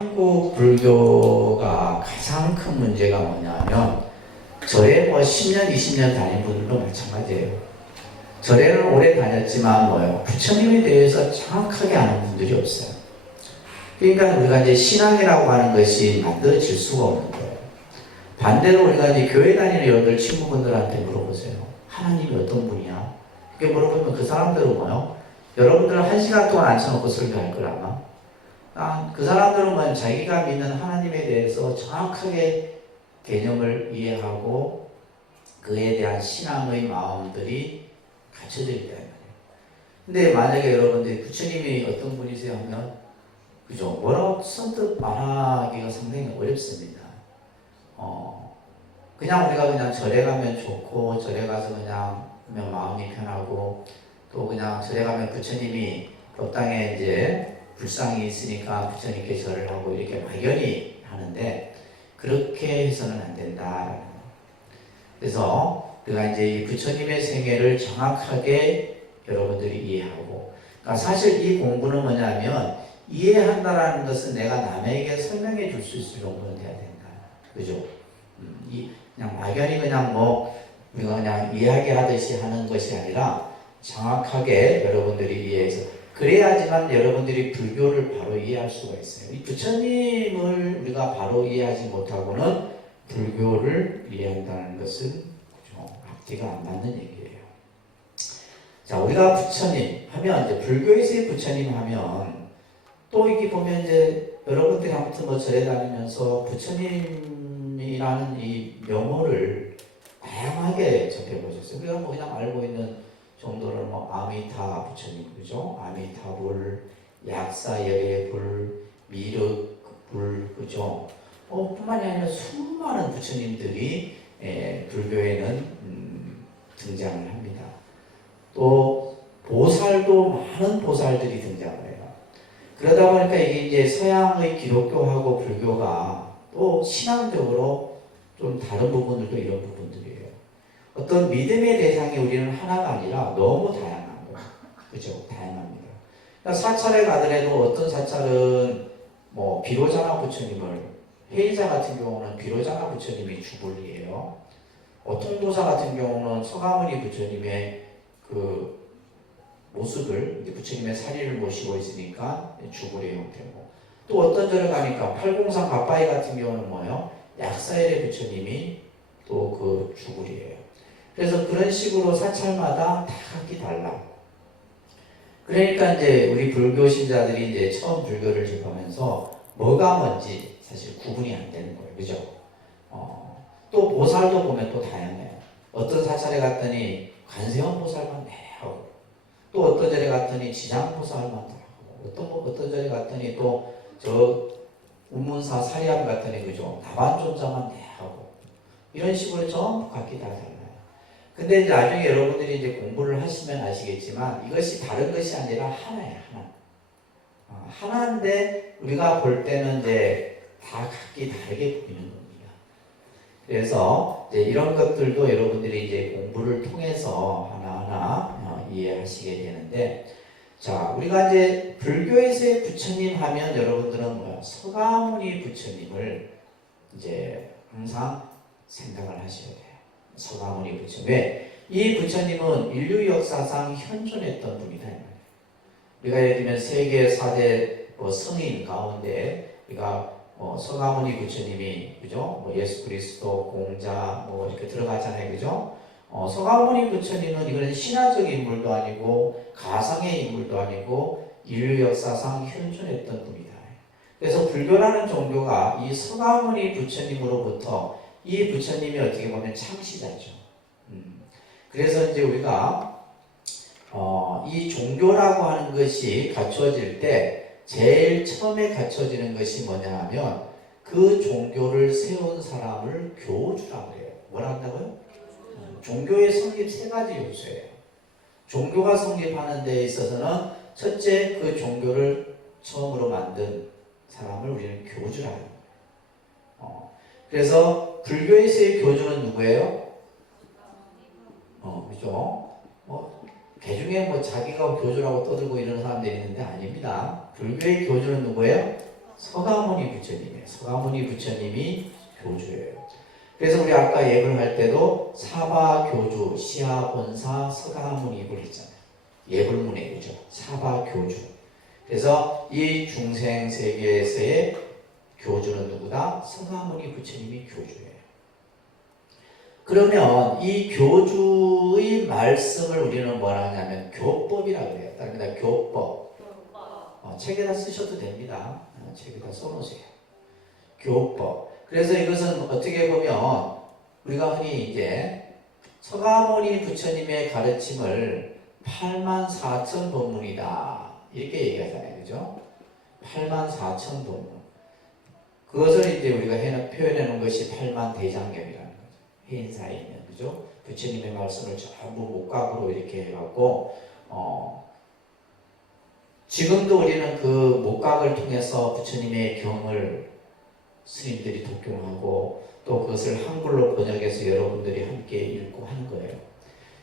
한국 불교가 가장 큰 문제가 뭐냐면 절에 10년, 20년 다닌 분들도 마찬가지예요. 절에는 오래 다녔지만 부처님에 대해서 정확하게 아는 분들이 없어요. 그러니까 우리가 이제 신앙이라고 하는 것이 만들어질 수가 없는 거예요. 반대로 우리가 이제 교회 다니는 여러분들 친구분들한테 물어보세요. 하나님이 어떤 분이야? 그렇게 물어보면 그 사람들은 여러분들 1시간 동안 앉혀놓고 설교할 걸 아마. 그 사람들은 자기가 믿는 하나님에 대해서 정확하게 개념을 이해하고 그에 대한 신앙의 마음들이 갖춰져 있다. 근데 만약에 여러분들이 부처님이 어떤 분이세요 하면 그죠? 뭐라고 선뜻 말하기가 상당히 어렵습니다. 그냥 우리가 그냥 절에 가면 좋고 절에 가서 그냥 마음이 편하고 또 그냥 절에 가면 부처님이 그 땅에 이제 불상이 있으니까 부처님께 절을 하고 이렇게 막연히 하는데 그렇게 해서는 안 된다. 그래서 우리가 이제 이 부처님의 생애를 정확하게 여러분들이 이해하고, 그러니까 사실 이 공부는 뭐냐면 이해한다라는 것은 내가 남에게 설명해 줄 수 있을 정도는 돼야 된다. 그죠? 그냥 막연히 그냥 우리가 그냥 이야기하듯이 하는 것이 아니라 정확하게 여러분들이 이해해서 그래야지만 여러분들이 불교를 바로 이해할 수가 있어요. 이 부처님을 우리가 바로 이해하지 못하고는 불교를 이해한다는 것은 앞뒤가 안 맞는 얘기예요. 자, 우리가 부처님 하면 이제 불교에서의 부처님 하면 또 이게 보면 이제 여러분들이 아무튼 절에 다니면서 부처님이라는 이 명호를 다양하게 접해보셨어요. 우리가 그냥 알고 있는 정도를 아미타 부처님, 그죠? 아미타불, 약사열애불, 미륵불, 그죠? 뿐만이 아니라 수많은 부처님들이 불교에는 등장을 합니다. 또 보살도 많은 보살들이 등장을 해요. 그러다 보니까 이게 이제 서양의 기독교하고 불교가 또 신앙적으로 좀 다른 부분들도 이런 부분들이에요. 어떤 믿음의 대상이 우리는 하나가 아니라 너무 다양한 거예요. 그죠? 다양합니다. 그러니까 사찰에 가더라도 어떤 사찰은 비로자나 부처님을, 해의자 같은 경우는 비로자나 부처님이 주불이에요. 통도사 같은 경우는 서가모니 부처님의 그 모습을, 부처님의 사리를 모시고 있으니까 주불의 형태고, 또 어떤 절에 가니까 팔공산 가빠이 같은 경우는 약사열의 부처님이 또 그 주불이에요. 그래서 그런 식으로 사찰마다 다 각기 달라. 그러니까 이제 우리 불교 신자들이 이제 처음 불교를 접하면서 뭐가 뭔지 사실 구분이 안 되는 거예요. 그죠? 또 보살도 보면 또 다양해요. 어떤 사찰에 갔더니 관세음 보살만 하고, 또 어떤 절에 갔더니 지장보살만 하고, 어떤 절에 갔더니 또 저 운문사 사리암 갔더니 그죠? 다반존자만 하고, 이런 식으로 전부 각기 다 달라요. 근데 이제 나중에 여러분들이 이제 공부를 하시면 아시겠지만 이것이 다른 것이 아니라 하나예요, 하나. 하나인데 우리가 볼 때는 이제 다 각기 다르게 보이는 겁니다. 그래서 이제 이런 것들도 여러분들이 이제 공부를 통해서 하나하나 이해하시게 되는데, 자, 우리가 이제 불교에서의 부처님 하면 여러분들은 서가모니 부처님을 이제 항상 생각을 하셔야 돼요. 서가모니 부처님. 왜? 이 부처님은 인류 역사상 현존했던 분이다. 우리가 예를 들면 세계 4대 성인 가운데 우리가 서가모니 부처님이, 그죠? 예수 그리스도, 공자 이렇게 들어가잖아요. 그죠? 서가모니 부처님은 이거는 신화적 인물도 아니고 가상의 인물도 아니고 인류 역사상 현존했던 분이다. 그래서 불교라는 종교가 이 서가모니 부처님으로부터, 이 부처님이 어떻게 보면 창시자죠. 그래서 이제 우리가 이 종교라고 하는 것이 갖추어질 때 제일 처음에 갖춰지는 것이 뭐냐 하면 그 종교를 세운 사람을 교주라고 해요. 뭐라 한다고요? 종교의 성립 3가지 요소예요. 종교가 성립하는 데 있어서는 첫째, 그 종교를 처음으로 만든 사람을 우리는 교주라 해요. 그래서 불교에서의 교주는 누구예요? 그죠? 개중에 자기가 교주라고 떠들고 이러는 사람들이 있는데 아닙니다. 불교의 교주는 누구예요? 서가모니 부처님이에요. 서가모니 부처님이 교주예요. 그래서 우리 아까 예불 할 때도 사바교주, 시아본사, 서가모니불 했잖아요. 예불문에 그죠? 사바교주. 그래서 이 중생 세계에서의 교주는 누구다? 서가모니 부처님이 교주예요. 그러면 이 교주의 말씀을 우리는 뭐라 하냐면 교법이라고 해요. 따릅니다. 교법. 책에다 쓰셔도 됩니다. 책에다 써놓으세요. 교법. 그래서 이것은 어떻게 보면 우리가 흔히 이제 서가모니 부처님의 가르침을 84,000 법문이다 이렇게 얘기하잖아요. 그죠? 84,000 법문. 그것을 이제 우리가 표현해 놓은 것이 8만 대장경이라는 거죠. 해인사에 있는, 그죠? 부처님의 말씀을 전부 목각으로 이렇게 해갖고 지금도 우리는 그 목각을 통해서 부처님의 경을 스님들이 독경하고 또 그것을 한글로 번역해서 여러분들이 함께 읽고 하는 거예요.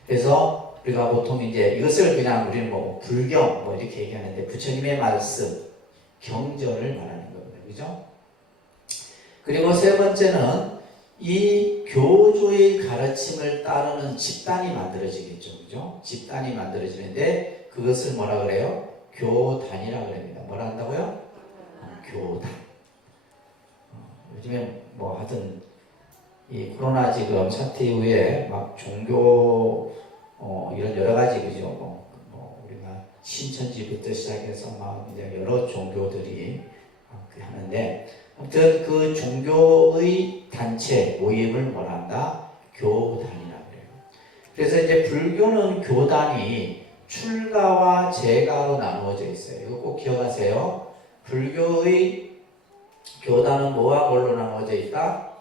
그래서 우리가 보통 이제 이것을 그냥 우리는 뭐 불경 뭐 이렇게 얘기하는데 부처님의 말씀, 경전을 말하는 겁니다. 그죠? 그리고 세 번째는 이 교주의 가르침을 따르는 집단이 만들어지겠죠. 그죠? 집단이 만들어지는데 그것을 뭐라 그래요? 교단이라고 합니다. 뭐라 한다고요? 교단. 요즘에 뭐 하여튼 이 코로나 지금 사태 이후에 막 종교 이런 여러 가지 그죠? 우리가 신천지부터 시작해서 막 이제 여러 종교들이 하는데 아무튼 그 종교의 단체 모임을 뭐라 한다? 교단이라고 그래요. 그래서 이제 불교는 교단이 출가와 재가로 나누어져 있어요. 이거 꼭 기억하세요. 불교의 교단은 뭐와 뭘로 나누어져 있다?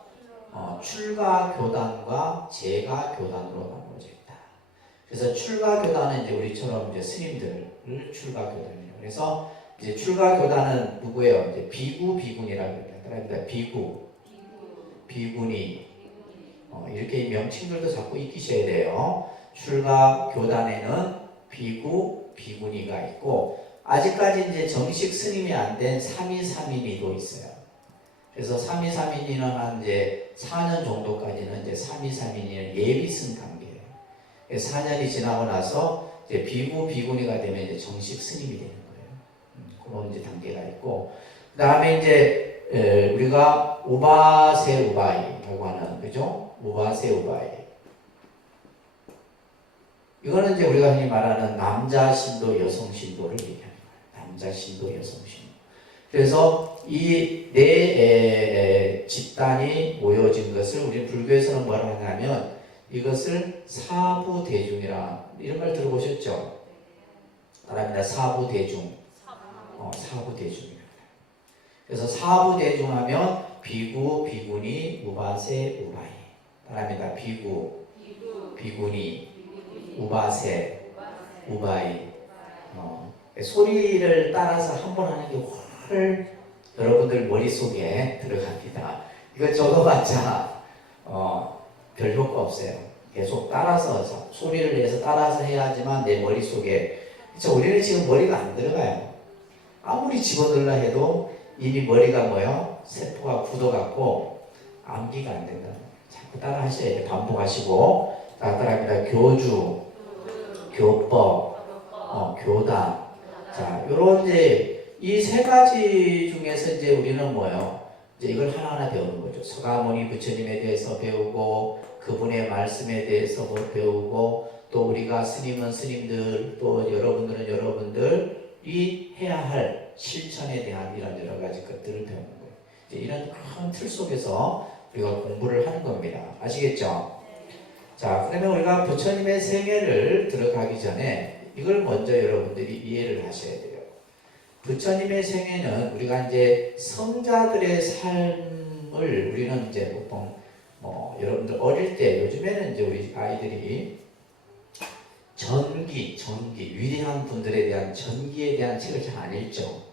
출가 교단과 재가 교단으로 나누어져 있다. 그래서 출가 교단은 이제 우리처럼 이제 스님들을 출가 교단이에요. 그래서 이제 출가 교단은 누구예요? 이제 비구, 비군이라고 합니다. 그러니까 비구, 비군이 이렇게 명칭들도 자꾸 익히셔야 돼요. 출가 교단에는 비구, 비군이가 있고 아직까지 이제 정식 스님이 안 된 삼위삼인이도 있어요. 그래서 삼위삼인이는 한 이제 4년 정도까지는 이제 삼위삼인이는 예비승 단계예요. 4년이 지나고 나서 이제 비구, 비군이가 되면 이제 정식 스님이 되는 거예요. 그런 이제 단계가 있고 그 다음에 이제 우리가 우바세 우바이라고 하는 그죠? 우바세 우바이. 이거는 이제 우리가 흔히 말하는 남자 신도, 여성 신도를 얘기하는 거예요. 남자 신도, 여성 신도. 그래서 이 네 집단이 모여진 것을 우리 불교에서는 뭐라 하냐면 이것을 사부대중이라 이런 말 들어보셨죠? 말합니다. 사부대중. 사부대중이라. 그래서 사부대중하면 비구, 비군이, 우바세, 우바이. 말합니다. 비구, 비군이, 우바세, 우바이. 소리를 따라서 한 번 하는 게 훨 여러분들 머릿속에 들어갑니다. 이거 적어봤자 별 효과 없어요. 계속 따라서 소리를 내서 따라서 해야지만 내 머릿속에 우리는 지금 머리가 안 들어가요. 아무리 집어넣으려 해도 이미 머리가 뭐요? 세포가 굳어갖고 암기가 안 된다. 자꾸 따라 하셔야 돼요. 반복하시고 따라합니다. 교주, 교법, 교단. 자, 요런 이제 이 세 가지 중에서 이제 우리는 뭐예요? 이제 이걸 하나하나 배우는 거죠. 서가모니 부처님에 대해서 배우고 그분의 말씀에 대해서 배우고 또 우리가 스님은 스님들 또 여러분들은 여러분들이 해야 할 실천에 대한 이런 여러 가지 것들을 배우는 거예요. 이제 이런 큰 틀 속에서 우리가 공부를 하는 겁니다. 아시겠죠? 자, 그러면 우리가 부처님의 생애를 들어가기 전에 이걸 먼저 여러분들이 이해를 하셔야 돼요. 부처님의 생애는 우리가 이제 성자들의 삶을 우리는 이제 보통 여러분들 어릴 때 요즘에는 이제 우리 아이들이 전기 위대한 분들에 대한 전기에 대한 책을 잘 안 읽죠.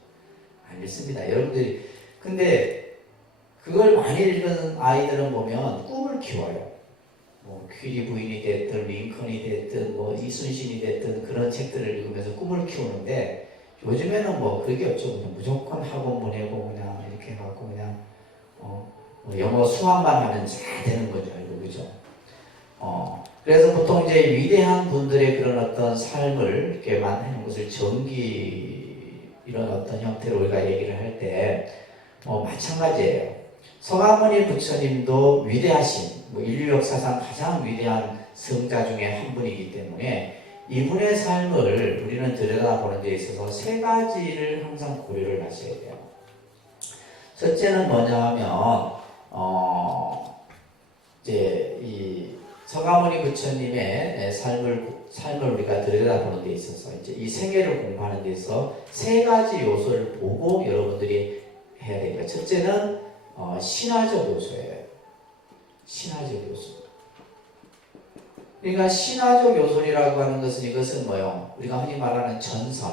안 읽습니다. 여러분들이 근데 그걸 많이 읽은 아이들은 보면 꿈을 키워요. 뭐 퀴리 부인이 됐든 링컨이 됐든 뭐 이순신이 됐든 그런 책들을 읽으면서 꿈을 키우는데 요즘에는 뭐 그게 없죠. 그냥 무조건 학원 보내고 그냥 이렇게 해갖고 그냥 뭐 영어 수학만 하면 잘 되는 거죠, 알고 그죠? 그래서 보통 이제 위대한 분들의 그런 어떤 삶을 이렇게 만드는 것을 전기 이런 어떤 형태로 우리가 얘기를 할 때 마찬가지예요. 서가모니 부처님도 위대하신 인류 역사상 가장 위대한 성자 중에 한 분이기 때문에 이분의 삶을 우리는 들여다보는 데 있어서 세 가지를 항상 고려를 하셔야 돼요. 첫째는 뭐냐 하면 이제 이 서가모니 부처님의 삶을 우리가 들여다보는 데 있어서 이제 이 생애를 공부하는 데 있어서 세 가지 요소를 보고 여러분들이 해야 됩니다. 첫째는 신화적 요소예요. 신화적 요소. 그러니까 신화적 요소라고 하는 것은 이것은 뭐요? 우리가 흔히 말하는 전설,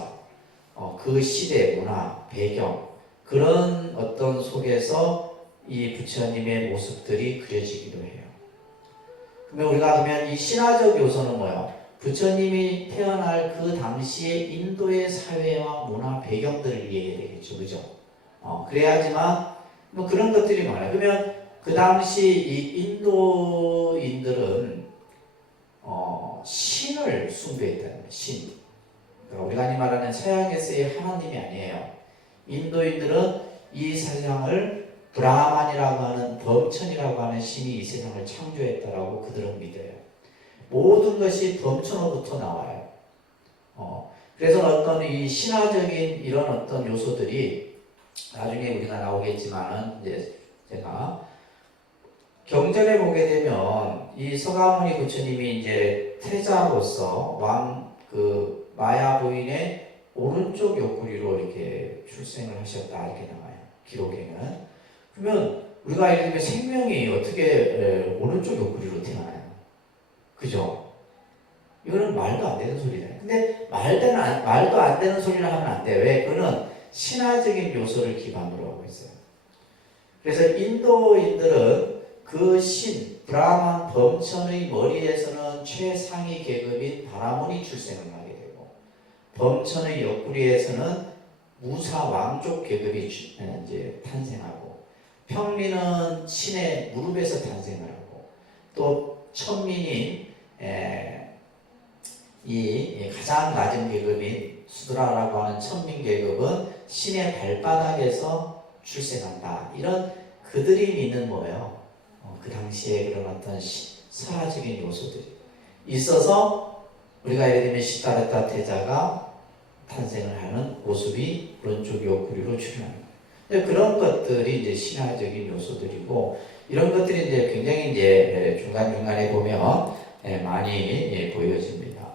그 시대 문화, 배경 그런 어떤 속에서 이 부처님의 모습들이 그려지기도 해요. 그러면 우리가 그러면 이 신화적 요소는 뭐요? 부처님이 태어날 그 당시의 인도의 사회와 문화 배경들을 이해해야 되겠죠, 그죠? 그래야지만 뭐 그런 것들이 많아요. 그러면 그 당시 이 인도인들은 신을 숭배했다는 거예요. 신. 그러니까 우리가 흔히 말하는 서양에서의 하나님이 아니에요. 인도인들은 이 세상을 브라만이라고 하는 범천이라고 하는 신이 이 세상을 창조했다라고 그들은 믿어요. 모든 것이 범천으로부터 나와요. 그래서 어떤 이 신화적인 이런 어떤 요소들이 나중에 우리가 나오겠지만은 이제 제가 경전에 보게 되면 이 서가모니 부처님이 이제 태자로서 그 마야 부인의 오른쪽 옆구리로 이렇게 출생을 하셨다 이렇게 나와요. 기록에는. 그러면 우리가 예를 들면 생명이 어떻게 오른쪽 옆구리로 태어나요? 그죠? 이거는 말도 안 되는 소리잖아요. 근데 말도 안 되는 소리를 하면 안 돼. 왜? 그거는 신화적인 요소를 기반으로 하고 있어요. 그래서 인도인들은 그 신, 브라만 범천의 머리에서는 최상위 계급인 바라몬이 출생을 하게 되고 범천의 옆구리에서는 무사 왕족 계급이 이제 탄생하고 평민은 신의 무릎에서 탄생을 하고 또 천민인 이 가장 낮은 계급인 수드라라고 하는 천민 계급은 신의 발바닥에서 출생한다. 이런 그들이 믿는 뭐예요? 그 당시에 그런 어떤 사화적인 요소들이 있어서 우리가 예를 들면 시다르타 태자가 탄생을 하는 모습이 오른쪽 옆구리로 출현합니다. 그런 것들이 이제 신화적인 요소들이고 이런 것들이 이제 굉장히 이제 중간중간에 보면 많이 보여집니다.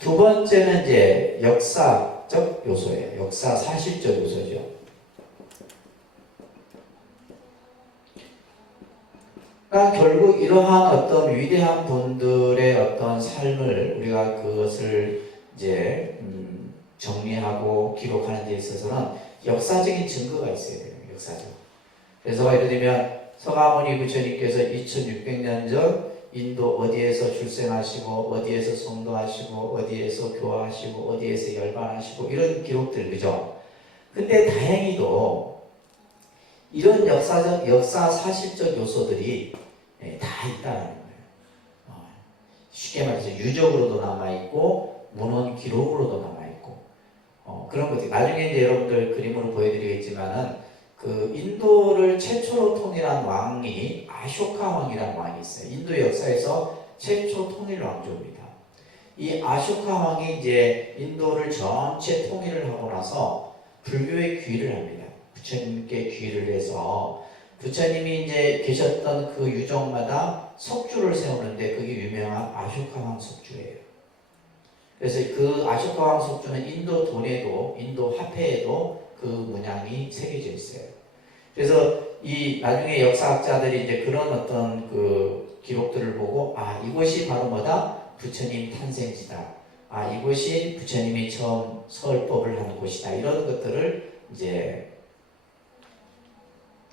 두 번째는 이제 역사적 요소예요. 역사 사실적 요소죠. 그러니까 결국 이러한 어떤 위대한 분들의 어떤 삶을 우리가 그것을 이제 정리하고 기록하는 데 있어서는 역사적인 증거가 있어야 돼요. 역사적. 그래서 예를 들면 서가모니 부처님께서 2600년 전 인도 어디에서 출생하시고 어디에서 성도하시고 어디에서 교화하시고 어디에서 열반하시고 이런 기록들 그죠? 근데 다행히도 이런 역사 사실적 요소들이 다 있다는 거예요. 쉽게 말해서 유적으로도 남아있고 문헌 기록으로도 남아있고 그런 것들 나중에 이제 여러분들 그림으로 보여드리겠지만은 그 인도를 최초로 통일한 왕이 아쇼카 왕이라는 왕이 있어요. 인도 역사에서 최초 통일 왕조입니다. 이 아쇼카 왕이 이제 인도를 전체 통일을 하고 나서 불교에 귀의를 합니다. 부처님께 귀의를 해서 부처님이 이제 계셨던 그 유적마다 석주를 세우는데 그게 유명한 아쇼카 왕 석주예요. 그래서 그 아쇼카 왕 석주는 인도 돈에도 인도 화폐에도 그 문양이 새겨져 있어요. 그래서 이 나중에 역사학자들이 이제 그런 어떤 그 기록들을 보고 이곳이 바로 뭐다? 부처님 탄생지다. 이곳이 부처님이 처음 설법을 하는 곳이다. 이런 것들을 이제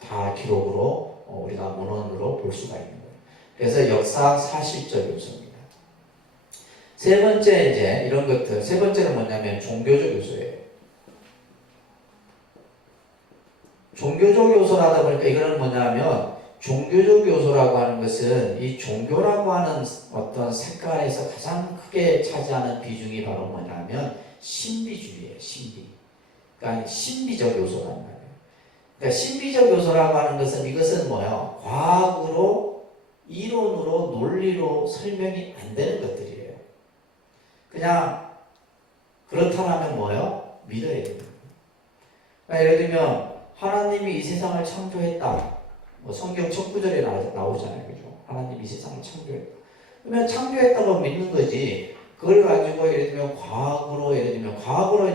다 기록으로 우리가 문헌으로 볼 수가 있는 거예요. 그래서 역사 사실적 요소입니다. 세 번째 이제 이런 것들 세 번째는 뭐냐면 종교적 요소예요. 종교적 요소라다 보니까 이거는 뭐냐면 종교적 요소라고 하는 것은 이 종교라고 하는 어떤 색깔에서 가장 크게 차지하는 비중이 바로 뭐냐면 신비주의예요. 신비. 그러니까 신비적 요소란 말이에요. 그러니까 신비적 요소라고 하는 것은 이것은 뭐예요? 과학으로, 이론으로, 논리로 설명이 안 되는 것들이에요. 그냥 그렇다면 뭐예요? 믿어야 돼요. 그러니까 예를 들면 하나님이 이 세상을 창조했다. 뭐 성경 첫 구절에 나오잖아요. 그죠? 하나님이 이 세상을 창조했다. 그러면 창조했다고 믿는 거지. 그걸 가지고 예를 들면 과학으로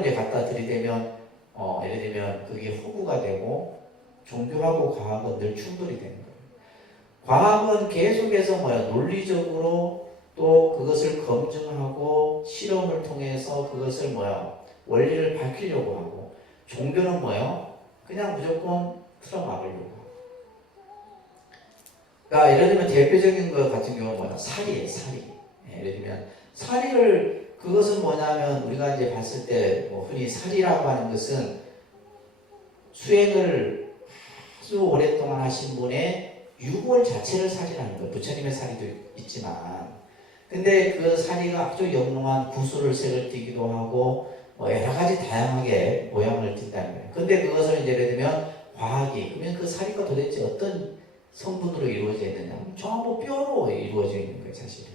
이제 갖다 들이대면 예를 들면 그게 허구가 되고 종교하고 과학은 늘 충돌이 되는 거예요. 과학은 계속해서 논리적으로 또 그것을 검증하고 실험을 통해서 그것을 원리를 밝히려고 하고 종교는 그냥 무조건 틀어막으려고 하고. 그러니까 예를 들면 대표적인 것 같은 경우는 사리예요, 사리. 예를 들면 사리를 그것은 뭐냐면 우리가 이제 봤을 때 흔히 사리라고 하는 것은 수행을 아주 오랫동안 하신 분의 유골 자체를 사리라는 거예요. 부처님의 사리도 있지만 근데 그 사리가 아주 영롱한 구슬을 색을 띠기도 하고 여러 가지 다양하게 모양을 띈다는 거예요. 근데 그것을 이제 예를 들면 과학이 그러면 그 사리가 도대체 어떤 성분으로 이루어져 있느냐? 전부 뼈로 이루어져 있는 거예요, 사실은.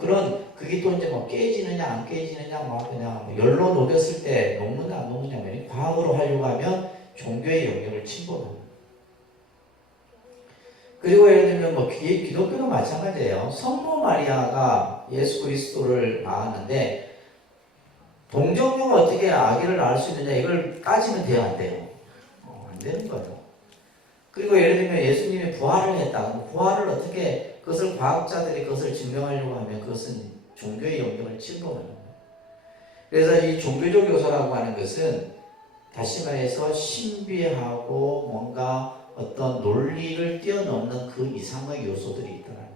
그런 그게 또 이제 깨지느냐 안 깨지느냐 그냥 열로 녹였을 때 녹느냐 안 녹느냐 과학으로 하려고 하면 종교의 영역을 침범합니다. 그리고 예를 들면 기독교도 마찬가지예요. 성모 마리아가 예수 그리스도를 낳았는데 동정녀가 어떻게 아기를 낳을 수 있느냐 이걸 따지면 돼요, 안 돼요? 안 되는 거죠. 그리고 예를 들면 예수님이 부활을 했다. 부활을 어떻게 그것을 과학자들이 그것을 증명하려고 하면 그것은 종교의 영역을 침범하는 거예요. 그래서 이 종교적 요소라고 하는 것은 다시 말해서 신비하고 뭔가 어떤 논리를 뛰어넘는 그 이상의 요소들이 있다는 거예요.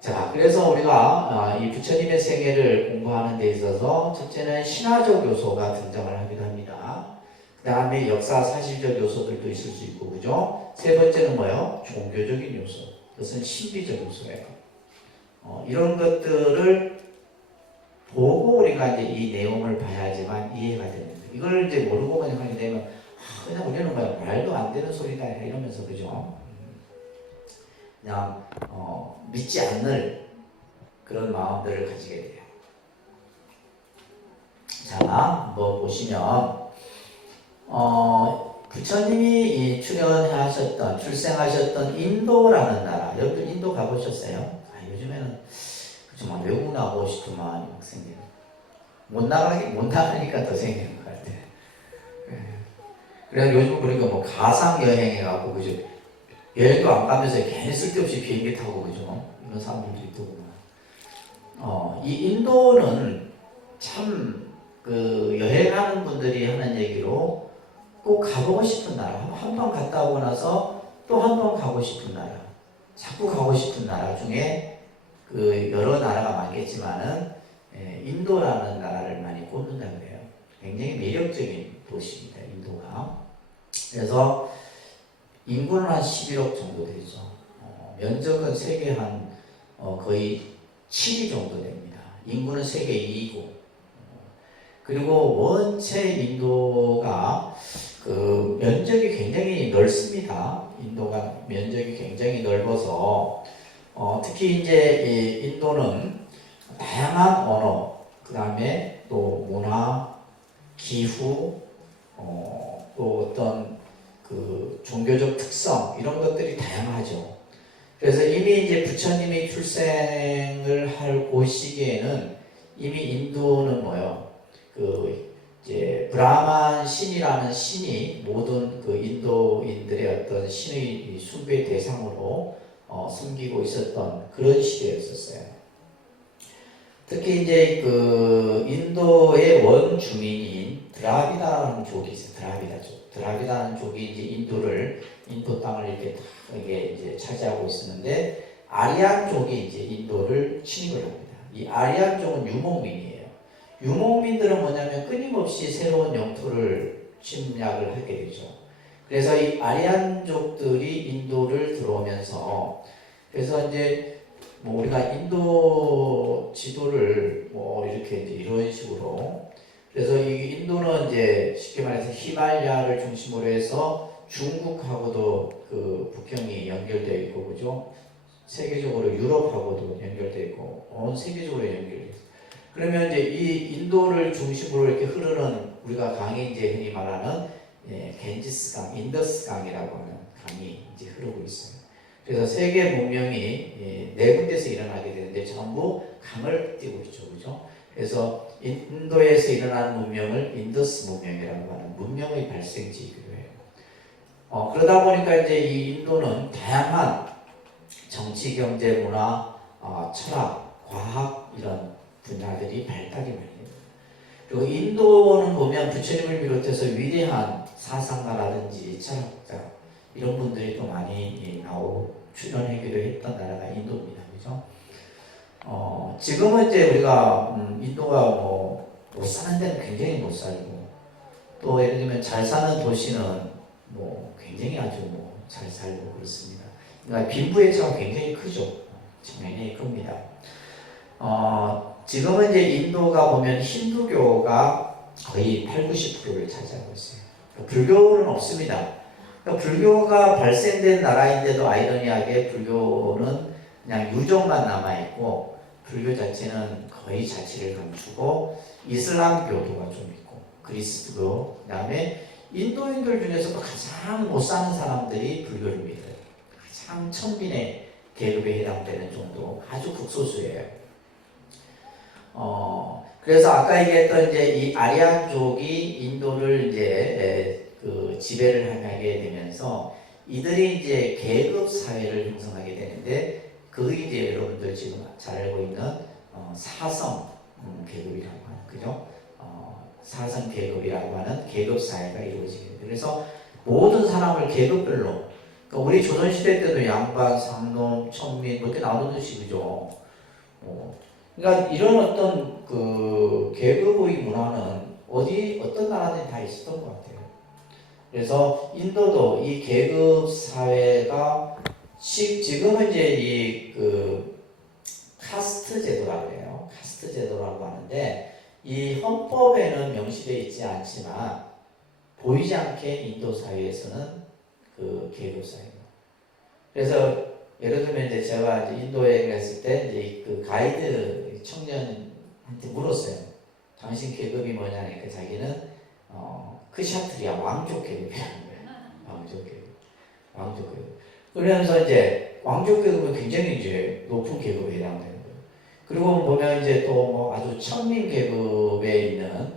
자, 그래서 우리가 이 부처님의 생애를 공부하는 데 있어서 첫째는 신화적 요소가 등장을 하기도 합니다. 그 다음에 역사 사실적 요소들도 있을 수 있고, 그죠? 세 번째는 종교적인 요소. 그것은 신비적 요소예요. 이런 것들을 보고 우리가 이제 이 내용을 봐야지만 이해가 됩니다. 이걸 이제 모르고 그냥 하게 되면 그냥 우리는 말도 안 되는 소리다 이러면서 그죠? 그냥 믿지 않을 그런 마음들을 가지게 돼요. 자, 보시면 부처님이 출생하셨던 인도라는 나라, 여러분 인도 가보셨어요? 요즘에는 정말 외국 나가고 싶구만 학생들. 못 나가니까 더 생기는 것 같아. 그래서 요즘 보니까 가상 여행해가고 그죠? 여행도 안 가면서 괜히 쓸데없이 비행기 타고 그죠? 이런 사람들도 있더구나. 이 인도는 참 여행하는 분들이 하는 얘기로 꼭 가보고 싶은 나라. 한 번 갔다 오고 나서 또 한 번 가고 싶은 나라. 자꾸 가고 싶은 나라 중에 여러 나라가 많겠지만은 인도라는 나라를 많이 꼽는다 그래요. 굉장히 매력적인 도시입니다, 인도가. 그래서 인구는 한 11억 정도 되죠. 면적은 세계 한 거의 7위 정도 됩니다. 인구는 세계 2위고. 그리고 원체 인도가 면적이 굉장히 넓습니다. 인도가 면적이 굉장히 넓어서 특히 이제 이 인도는 다양한 언어, 그 다음에 또 문화, 기후, 또 어떤 종교적 특성 이런 것들이 다양하죠. 그래서 이미 이제 부처님이 출생을 할 그 시기에는 이미 인도는 이제 브라만 신이라는 신이 모든 인도인들의 어떤 신의 숭배 대상으로 섬기고 있었던 그런 시대였었어요. 특히 이제 인도의 원주민인 드라비다라는 족이 있어요. 드라비다는 족이 이제 인도 땅을 이렇게 이제 차지하고 있었는데 아리안족이 이제 인도를 침입을 합니다. 이 아리안족은 유목민이에요. 유목민들은 뭐냐면 끊임없이 새로운 영토를 침략을 하게 되죠. 그래서 이 아리안족들이 인도를 들어오면서 그래서 이제 뭐 우리가 인도 지도를 뭐 이렇게 이제 이런 식으로 그래서 이 인도는 이제 쉽게 말해서 히말라야를 중심으로 해서 중국하고도 그 국경이 연결되어 있고 그죠? 세계적으로 유럽하고도 연결되어 있고 온 세계적으로 연결되어 있어요. 그러면 이제 이 인도를 중심으로 이렇게 흐르는 우리가 강이 이제 흔히 말하는 겐지스강, 인더스강이라고 하는 강이 이제 흐르고 있어요. 그래서 세계 문명이 네 군데서 일어나게 되는데 전부 강을 띄고 있죠, 그죠? 그래서 인도에서 일어나는 문명을 인더스 문명이라고 하는 문명의 발생지이기도 해요. 그러다 보니까 이제 이 인도는 다양한 정치, 경제, 문화, 철학, 과학 이런 분야들이 발달이 많이 됩니다. 그리고 인도는 보면 부처님을 비롯해서 위대한 사상가라든지 철학자 이런 분들이 또 많이 출연하기도 했던 나라가 인도입니다. 그죠? 지금은 이제 우리가 인도가 뭐 못 사는 데는 굉장히 못 살고 또 예를 들면 잘 사는 도시는 뭐 굉장히 아주 뭐 잘 살고 그렇습니다. 그러니까 빈부의 차가 굉장히 크죠. 굉장히 큽니다. 지금은 이제 인도가 보면 힌두교가 거의 8, 90%를 차지하고 있어요. 불교는 없습니다. 불교가 발생된 나라인데도 아이러니하게 불교는 그냥 유적만 남아있고 불교 자체는 거의 자취를 감추고 이슬람교도가 좀 있고 그리스도 그 다음에 인도인들 중에서도 가장 못 사는 사람들이 불교를 믿어요. 가장 천민의 계급에 해당되는 정도 아주 극소수예요. 그래서 아까 얘기했던 이제 이 아리안족이 인도를 이제 그 지배를 하게 되면서 이들이 이제 계급 사회를 형성하게 되는데 그게 이제 여러분들 지금 잘 알고 있는 사성 계급이라고 하는 그죠? 사성 계급이라고 하는 계급 사회가 이루어지게 됩니다. 그래서 모든 사람을 계급별로 그러니까 우리 조선 시대 때도 양반, 상놈, 천민 그렇게 나누듯이 그죠? 그러니까 이런 어떤 그 계급의 문화는 어떤 나라든 다 있었던 것 같아요. 그래서 인도도 이 계급 사회가 지금은 이제 이 그 카스트 제도라고 해요. 카스트 제도라고 하는데 이 헌법에는 명시되어 있지 않지만 보이지 않게 인도 사회에서는 그 계급 사회입니다. 그래서 예를 들면 이제 제가 이제 인도에 갔을 때 이제 그 가이드 청년한테 물었어요. 당신 계급이 뭐냐니까 자기는 크샤트리아 왕족 계급이라는 거예요. 왕족 계급. 그러면서 이제 왕족 계급은 굉장히 이제 높은 계급에 해당되는 거예요. 그리고 보면 이제 또 뭐 아주 천민 계급에 있는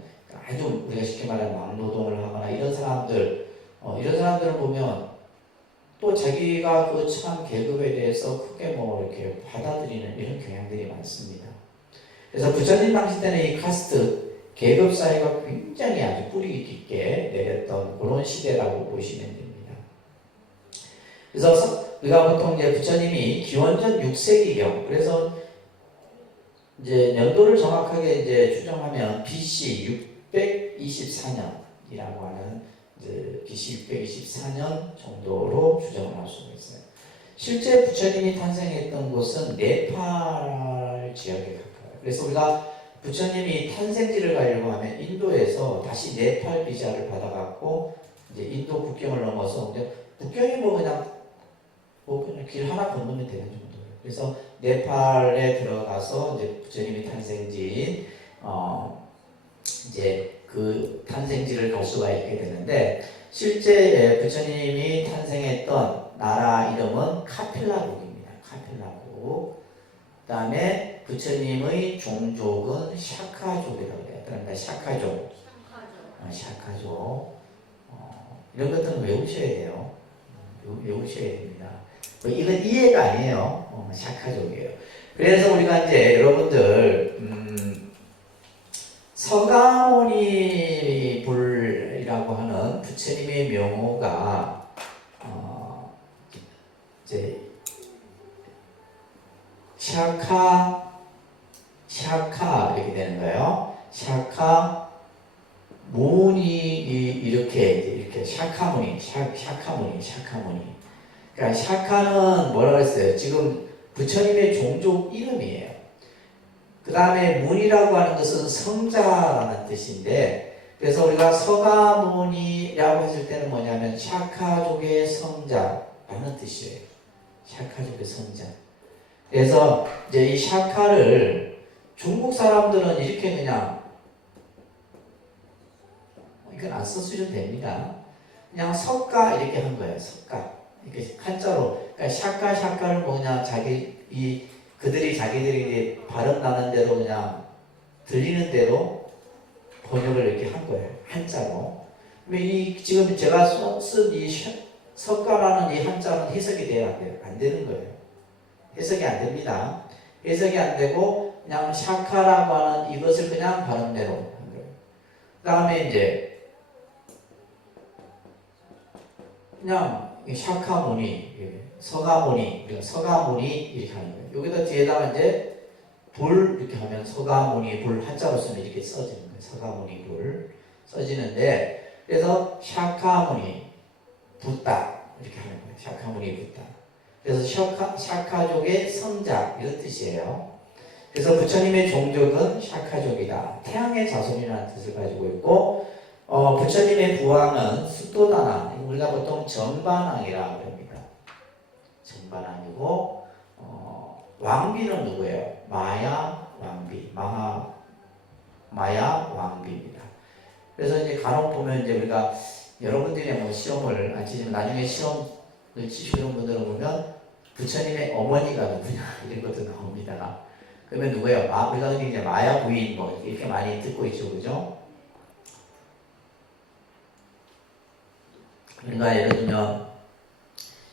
아주 우리가 쉽게 말하는 막노동을 하거나 이런 사람들은 보면 또 자기가 그 참 계급에 대해서 크게 뭐 이렇게 받아들이는 이런 경향들이 많습니다. 그래서 부처님 당시 때는 이 카스트 계급 사회가 굉장히 아주 뿌리 깊게 내렸던 그런 시대라고 보시면 됩니다. 그래서 우리가 보통 이제 부처님이 기원전 6세기경 그래서 이제 연도를 정확하게 이제 추정하면 BC 624년이라고 하는 이제 BC 624년 정도로 추정을 할 수가 있어요. 실제 부처님이 탄생했던 곳은 네팔 지역에 가까워요. 그래서 우리가 부처님이 탄생지를 가려고 하면 인도에서 다시 네팔 비자를 받아갖고 이제 인도 국경을 넘어서 근데 국경이 뭐 그냥 길 하나 건너면 되는 정도예요. 그래서 네팔에 들어가서 이제 부처님이 탄생지인 이제 그 탄생지를 갈 수가 있게 되는데 실제 부처님이 탄생했던 나라 이름은 카필라국입니다. 카필라국. 그 다음에 부처님의 종족은 샤카족이라고 해요. 그러니까 샤카족. 샤카족. 이런 것들은 외우셔야 돼요. 외우셔야 됩니다. 이건 이해가 아니에요. 샤카족이에요. 그래서 우리가 이제 여러분들 서가모니 불이라고 하는 부처님의 명호가 이제 샤카 이렇게 되는 거예요. 샤카 문이 이렇게 샤카무니. 그러니까 샤카는 뭐라 그랬어요? 지금 부처님의 종족 이름이에요. 그 다음에 문이라고 하는 것은 성자라는 뜻인데, 그래서 우리가 서가문이라고 했을 때는 뭐냐면 샤카족의 성자라는 뜻이에요. 샤카족의 성자. 그래서 이제 이 샤카를 중국 사람들은 이렇게 그냥 이건 안 써주셔도 됩니다. 그냥 석가 이렇게 한 거예요. 석가 이렇게 한자로. 그러니까 샤카를 뭐냐 그들이 자기들이 발음 나는 대로 그냥 들리는 대로 번역을 이렇게 한 거예요. 한자로. 지금 제가 쓴 이 석가라는 이 한자는 해석이 돼야 안 돼요. 안 되는 거예요. 해석이 안 됩니다. 해석이 안 되고 그냥 샤카라고 하는 이것을 그냥 발음대로 한 거예요. 그 다음에 이제 그냥 샤카무니, 서가무니 이렇게 하는 거예요. 여기다 뒤에다가 이제 불 이렇게 하면 서가무니 불 한자로 쓰면 이렇게 써지는 거예요. 서가무니 불 써지는데, 그래서 샤카무니 붓다 이렇게 하는 거예요. 샤카무니 붓다. 그래서 샤카족의 성자 이런 뜻이에요. 그래서 부처님의 종족은 샤카족이다. 태양의 자손이라는 뜻을 가지고 있고, 부처님의 부왕은 수도다나, 우리가 보통 전반왕이라고 합니다. 전반왕이고, 왕비는 누구예요? 마야 왕비, 마야 왕비입니다. 그래서 이제 간혹 보면 이제 우리가 여러분들이 뭐 시험을 안 치지만 나중에 시험을 치시는 분들을 보면 부처님의 어머니가 누구냐 이런 것도 나옵니다. 그러면 누구예요? 우리가 흔히 이제 마야 부인 뭐 이렇게 많이 듣고 있죠, 그죠? 그러니까 예를 들면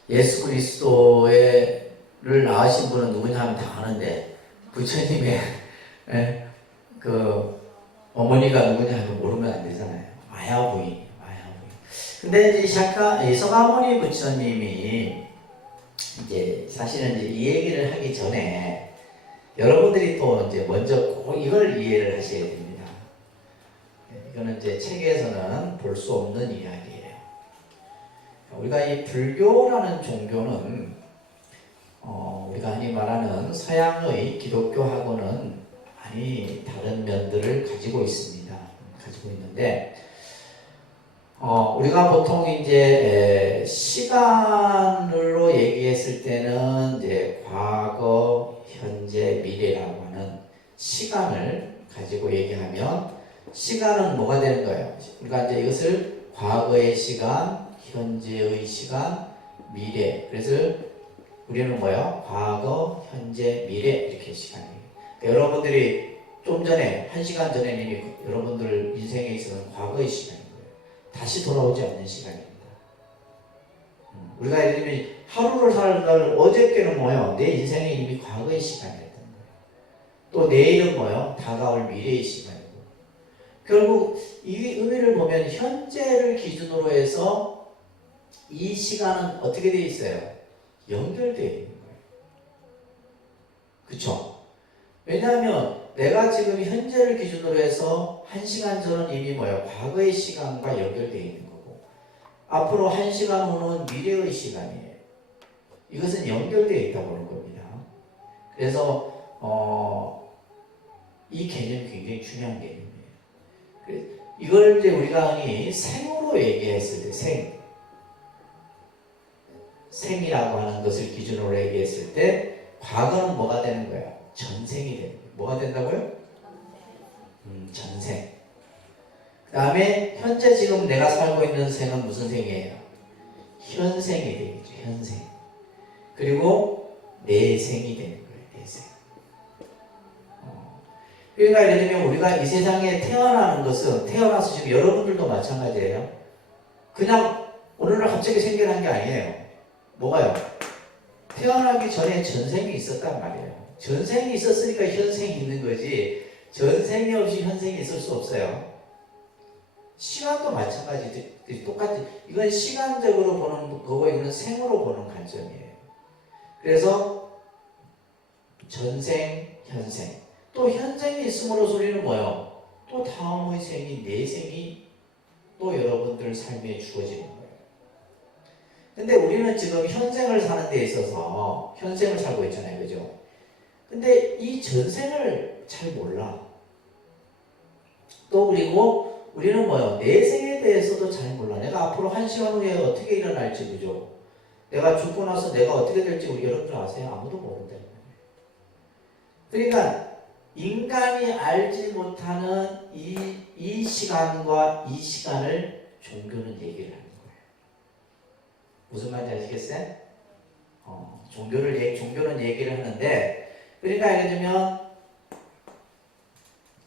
예수 그리스도를 낳으신 분은 누구냐 하면 다 아는데 부처님의 그 어머니가 누구냐 하면 모르면 안 되잖아요. 마야 부인. 근데 이제 이 서가모니 부처님이 이제 사실은 이제 이 얘기를 하기 전에 여러분들이 또 이제 먼저 꼭 이걸 이해를 하셔야 됩니다. 이거는 이제 책에서는 볼 수 없는 이야기예요. 우리가 이 불교라는 종교는 우리가 흔히 말하는 서양의 기독교하고는 많이 다른 면들을 가지고 있습니다. 가지고 있는데 우리가 보통 이제 시간으로 얘기했을 때는 이제 과거, 현재, 미래라고 하는 시간을 가지고 얘기하면 시간은 뭐가 되는 거예요? 우리가 이제 이것을 과거의 시간, 현재의 시간, 미래. 그래서 우리는 뭐예요? 과거, 현재, 미래 이렇게 시간이에요. 그러니까 여러분들이 좀 전에 1시간 전에 이미 여러분들 인생에 있어서는 과거의 시간이에요. 다시 돌아오지 않는 시간입니다. 우리가 예를 들면 하루를 살다 어저께는 뭐예요? 내 인생의 이미 과거의 시간이었던 거예요. 또 내일은 뭐예요? 다가올 미래의 시간이고. 결국 이 의미를 보면 현재를 기준으로 해서 이 시간은 어떻게 되어 있어요? 연결되어 있는 거예요. 그쵸? 왜냐하면 내가 지금 현재를 기준으로 해서 1시간 전은 이미 뭐예요? 과거의 시간과 연결되어 있는 거고, 앞으로 1시간 후는 미래의 시간이에요. 이것은 연결되어 있다고 하는 겁니다. 그래서 이 개념이 굉장히 중요한 개념이에요. 이걸 이제 우리가 흔히 생으로 얘기했을 때, 생이라고 하는 것을 기준으로 얘기했을 때 과거는 뭐가 되는 거예요? 전생이 되는 거예요. 뭐가 된다고요? 전생. 그 다음에 현재 지금 내가 살고 있는 생은 무슨 생이에요? 현생이 되겠죠. 현생. 그리고 내생이 되는 거예요. 내생. 그러니까 예를 들면 우리가 이 세상에 태어나는 것은 태어나서 지금 여러분들도 마찬가지예요. 그냥 오늘날 갑자기 생겨난 게 아니에요. 뭐가요? 태어나기 전에 전생이 있었단 말이에요. 전생이 있었으니까 현생이 있는 거지, 전생이 없이 현생이 있을 수 없어요. 시간도 마찬가지, 똑같이. 이건 시간적으로 보는 거고 이거는 생으로 보는 관점이에요. 그래서 전생, 현생. 또 현생이 있음으로써 우리는 뭐예요? 또 다음의 생이 내 생이 또 여러분들 삶에 주어지는 거예요. 근데 우리는 지금 현생을 사는 데 있어서 현생을 살고 있잖아요. 그죠? 근데 이 전생을 잘 몰라. 또 그리고 우리는 뭐요? 내생에 대해서도 잘 몰라. 내가 앞으로 1시간 후에 어떻게 일어날지, 그죠? 내가 죽고 나서 내가 어떻게 될지 우리 여러분들 아세요? 아무도 모른다. 그러니까 인간이 알지 못하는 이 시간과 이 시간을 종교는 얘기를 하는 거예요. 무슨 말인지 아시겠어요? 종교는 얘기를 하는데, 그러니까 예를 들면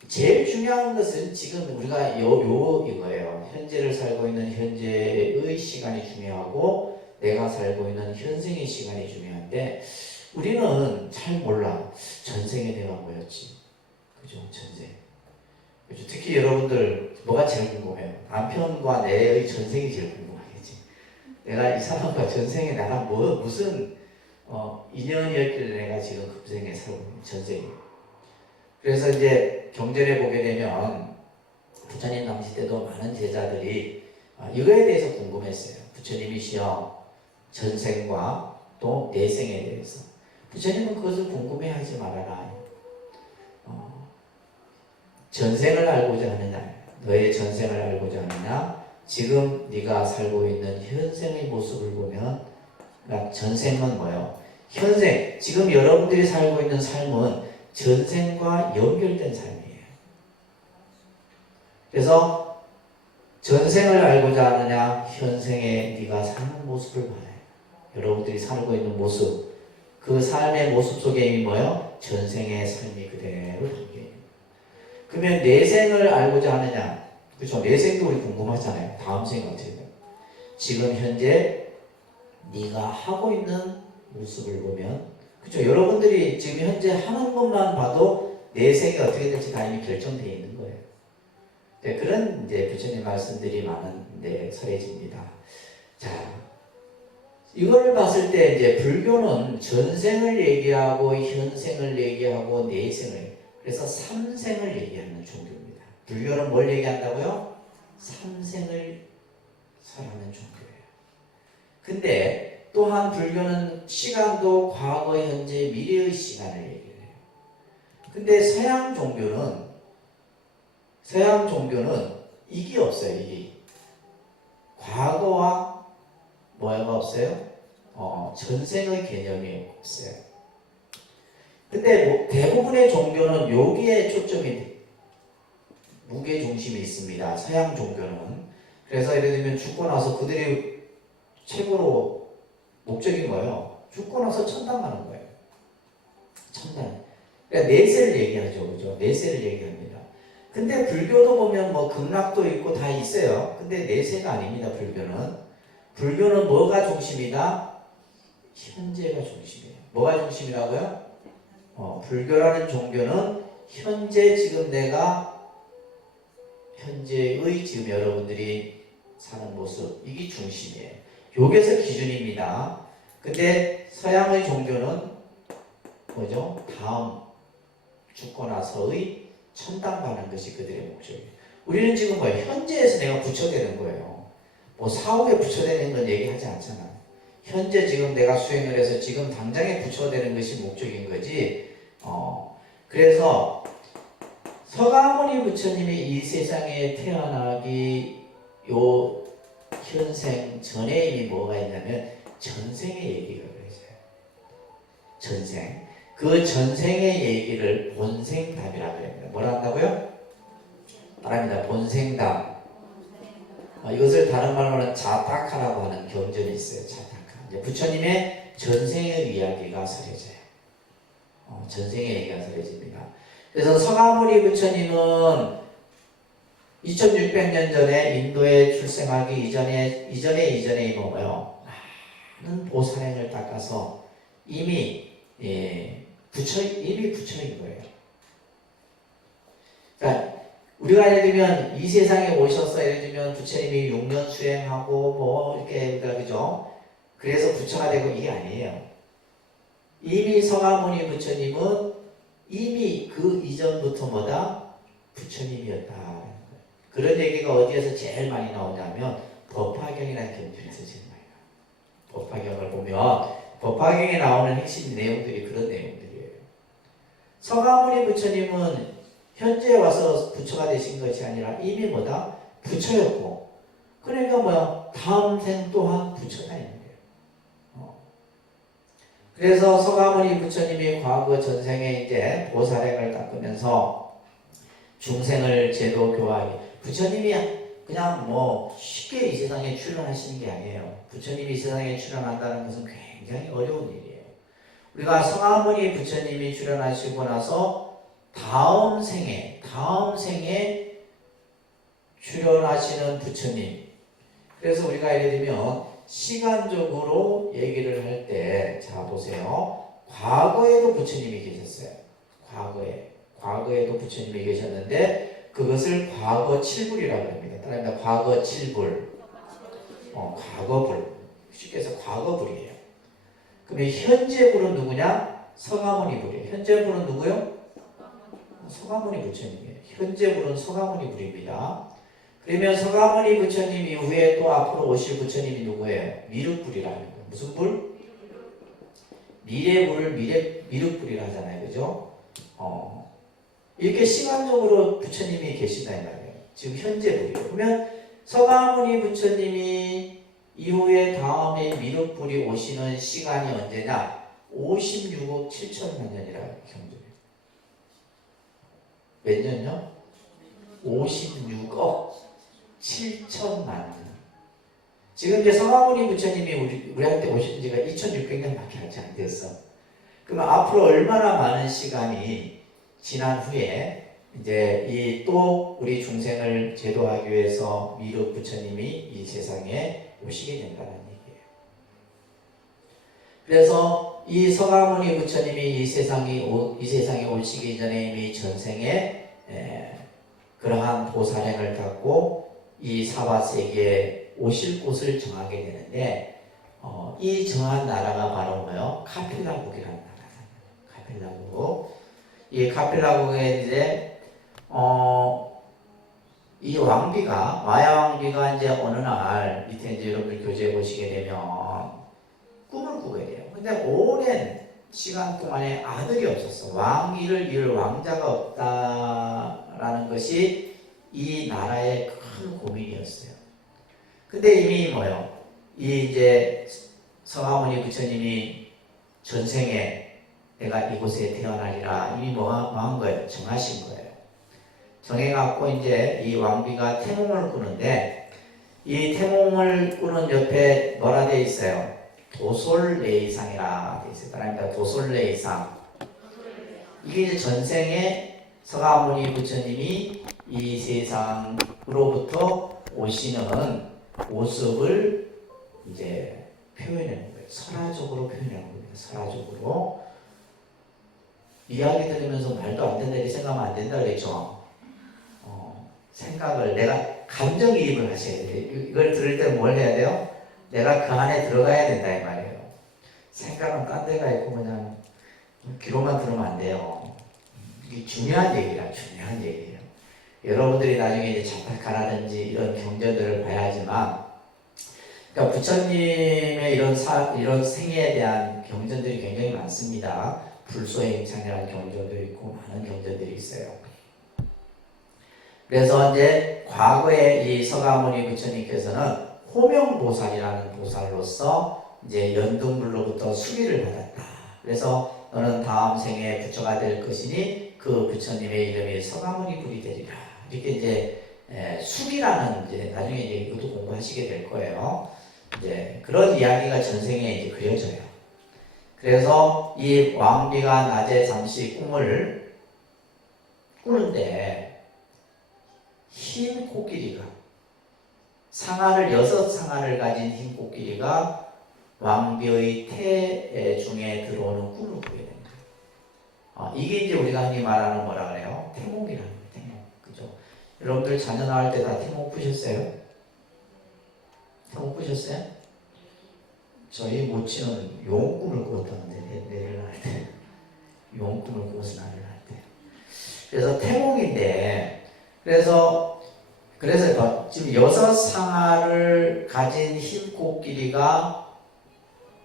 제일 중요한 것은 지금 우리가 이거예요. 현재를 살고 있는 현재의 시간이 중요하고 내가 살고 있는 현생의 시간이 중요한데 우리는 잘 몰라. 전생에 내가 뭐였지? 그죠? 전생. 그죠? 특히 여러분들 뭐가 제일 궁금해요? 남편과 내의 전생이 제일 궁금하겠지. 내가 이 사람과 전생에 나랑 무슨 인연이었길래 내가 지금 급생에 살고 있는 전생이. 그래서 이제 경전에 보게 되면 부처님 당시 때도 많은 제자들이 이거에 대해서 궁금했어요. 부처님이시여 전생과 또 내생에 대해서. 부처님은 그것을 궁금해하지 말아라. 전생을 알고자 하느냐, 너의 전생을 알고자 하느냐, 지금 네가 살고 있는 현생의 모습을 보면, 그러니까 전생은 뭐예요? 현생, 지금 여러분들이 살고 있는 삶은 전생과 연결된 삶이에요. 그래서 전생을 알고자 하느냐, 현생에 네가 사는 모습을 봐요. 여러분들이 살고 있는 모습, 그 삶의 모습 속에 이미 뭐예요? 전생의 삶이 그대로 담겨 있는. 그러면 내생을 알고자 하느냐, 그렇죠? 내생도 우리 궁금하잖아요. 다음 생이 어떻게 돼요? 지금 현재 네가 하고 있는 모습을 보면, 그렇죠? 여러분들이 지금 현재 하는 것만 봐도 내생이 어떻게 될지 다 이미 결정되어 있는 거예요. 네, 그런 이제 부처님 말씀들이 많은데 서해집니다. 자, 이걸 봤을 때 이제 불교는 전생을 얘기하고 현생을 얘기하고 내생을, 그래서 삼생을 얘기하는 종교입니다. 불교는 뭘 얘기한다고요? 삼생을 설하는 종교예요. 근데 또한 불교는 시간도 과거, 현재, 미래의 시간을 얘기해요. 근데 서양 종교는 이게 없어요. 이게 과거와 뭐가 없어요? 전생의 개념이 없어요. 근데 대부분의 종교는 여기에 초점이 무게 중심이 있습니다. 서양 종교는. 그래서 예를 들면 죽고 나서 그들이 최고로 목적이 뭐예요? 죽고 나서 천당 가는 거예요. 천당. 그러니까 내세를 얘기하죠. 그죠? 내세를 얘기합니다. 근데 불교도 보면 뭐 극락도 있고 다 있어요. 근데 내세가 아닙니다. 불교는 뭐가 중심이다? 현재가 중심이에요. 뭐가 중심이라고요? 불교라는 종교는 현재 지금 현재의 지금 여러분들이 사는 모습, 이게 중심이에요. 여기서 기준입니다. 근데 서양의 종교는 뭐죠? 다음 죽고 나서의 천당 가는 것이 그들의 목적이에요. 우리는 지금 뭐예요? 현재에서 내가 부처되는 거예요. 뭐 사후에 부처되는 건 얘기하지 않잖아요. 현재 지금 내가 수행을 해서 지금 당장에 부처되는 것이 목적인 거지. 그래서 서가모니 부처님이 이 세상에 태어나기 요 현생 전에 이미 뭐가 있냐면 전생의 얘기가 그래서요. 전생. 그 전생의 얘기를 본생담이라고 합니다. 뭐라 한다고요? 말합니다. 본생담. 이것을 다른 말로는 자타카라고 하는 경전이 있어요. 자타카. 이제 부처님의 전생의 이야기가 설해져요. 전생의 얘기가 설해집니다. 그래서 서가모니 부처님은 2600년 전에 인도에 출생하기 이전에 뭐예요? 많은 보살행을 닦아서 이미 부처인 거예요. 그러니까 우리가 예를 들면 이 세상에 오셔서 예를 들면 부처님이 6년 수행하고 뭐 이렇게 그죠? 그래서 부처가 되고 이게 아니에요. 이미 서가모니 부처님은 이미 그 이전부터 뭐다? 부처님이었다. 그런 얘기가 어디에서 제일 많이 나오냐면 법화경이라는 경전에서 제일 많이 나와요. 법화경을 보면 법화경에 나오는 핵심 내용들이 그런 내용들이에요. 서가모니 부처님은 현재 와서 부처가 되신 것이 아니라 이미 뭐다? 부처였고, 그러니까 뭐야? 다음 생 또한 부처가 있는 거예요. 그래서 서가모니 부처님이 과거 전생에 이제 보살행을 닦으면서 중생을 제도 교화하기, 부처님이 그냥 뭐 쉽게 이 세상에 출현하시는 게 아니에요. 부처님이 이 세상에 출현한다는 것은 굉장히 어려운 일이에요. 우리가 서가모니 부처님이 출현하시고 나서 다음 생에 출현하시는 부처님. 그래서 우리가 예를 들면 시간적으로 얘기를 할 때, 자 보세요. 과거에도 부처님이 계셨어요. 과거에도 부처님이 계셨는데 그것을 과거 칠불이라고 합니다. 따라합니다. 과거 칠불. 과거불. 쉽게 해서 과거불이에요. 그러면 현재불은 누구냐? 서가모니불이에요. 현재불은 누구요? 서가모니 부처님이에요. 현재불은 서가모니 불입니다. 그러면 서가모니 부처님 이후에 또 앞으로 오실 부처님이 누구예요? 미륵불이라는 거예요. 무슨 불? 미래불을 미륵불이라 하잖아요. 그죠? 이렇게 시간적으로 부처님이 계시다 이 말이에요. 지금 현재불이에요. 그러면 서가모니 부처님이 이후에 다음에 미륵불이 오시는 시간이 언제냐? 56억 7천만 년이라고 경전해요. 몇 년요? 56억 7천만 년. 지금 이제 서가모니 부처님이 우리한테 오신 지가 2600년밖에 하지 안 됐어. 그러면 앞으로 얼마나 많은 시간이 지난 후에 이제 또 우리 중생을 제도하기 위해서 미륵 부처님이 이 세상에 오시게 된다는 얘기예요. 그래서 이 서가모니 부처님이 이 세상에 오시기 전에 이미 전생에 그러한 보살행을 갖고 이 사바세계에 오실 곳을 정하게 되는데, 이 정한 나라가 바로 뭐예요? 카필라국이라는 나라잖아요. 카필라국. 이 카필라국에 이제 이 왕비가, 마야 왕비가 이제 어느 날 밑에 이제 여러분들 교재에 보시게 되면 꿈을 꾸게 돼요. 근데 오랜 시간 동안에 아들이 없었어. 왕위를 이을 왕자가 없다라는 것이 이 나라의 큰 고민이었어요. 근데 이미 뭐요? 이 이제 서가모니 부처님이 전생에 내가 이곳에 태어나리라 이미 뭐 한 거예요? 정하신 거예요. 정해갖고 이제 이 왕비가 태몽을 꾸는데, 이 태몽을 꾸는 옆에 뭐라 되어 있어요? 도솔레이상이라 되어 있어요. 따라합니다. 도솔레이상. 이게 이제 전생에 서가모니 부처님이 이 세상으로부터 오시는 모습을 이제 표현하는 거예요. 설화적으로 표현하는 겁니다. 설화적으로. 이야기 들으면서 말도 안 된다 이렇게 생각하면 안 된다 그랬죠. 생각을, 내가 감정이입을 하셔야 돼요. 이걸 들을 때 뭘 해야 돼요? 내가 그 안에 들어가야 된다 이 말이에요. 생각은 딴 데가 있고 그냥 귀로만 들으면 안 돼요. 이게 중요한 얘기라, 중요한 얘기예요. 여러분들이 나중에 이제 자타카라든지 이런 경전들을 봐야 하지만, 그러니까 부처님의 이런 생애에 대한 경전들이 굉장히 많습니다. 불소행창이라는 경전도 있고 많은 경전들이 있어요. 그래서 이제 과거에 이 서가모니 부처님께서는 호명보살이라는 보살로서 이제 연등불로부터 수기를 받았다. 그래서 너는 다음 생에 부처가 될 것이니 그 부처님의 이름이 서가모니 불이 되리라. 이렇게 이제 수기라는 이제 나중에 이제 이것도 공부하시게 될 거예요. 이제 그런 이야기가 전생에 이제 그려져요. 그래서 이 왕비가 낮에 잠시 꿈을 꾸는데 흰 코끼리가, 상아를 6상아를 가진 흰 코끼리가 왕비의 태 중에 들어오는 꿈을 꾸게 됩니다. 이게 이제 우리가 흔히 말하는 뭐라 그래요? 태몽이라는 거예요. 태몽. 그죠? 여러분들 자녀 낳을 때 다 태몽 꾸셨어요? 태몽 꾸셨어요? 저희 모친은 용 꿈을 꾸었다는데, 내를 낳을 때. 용 꿈을 꾸어서 나를 낳을 때. 그래서 태몽인데, 그래서 지금 6상아를 가진 흰 코끼리가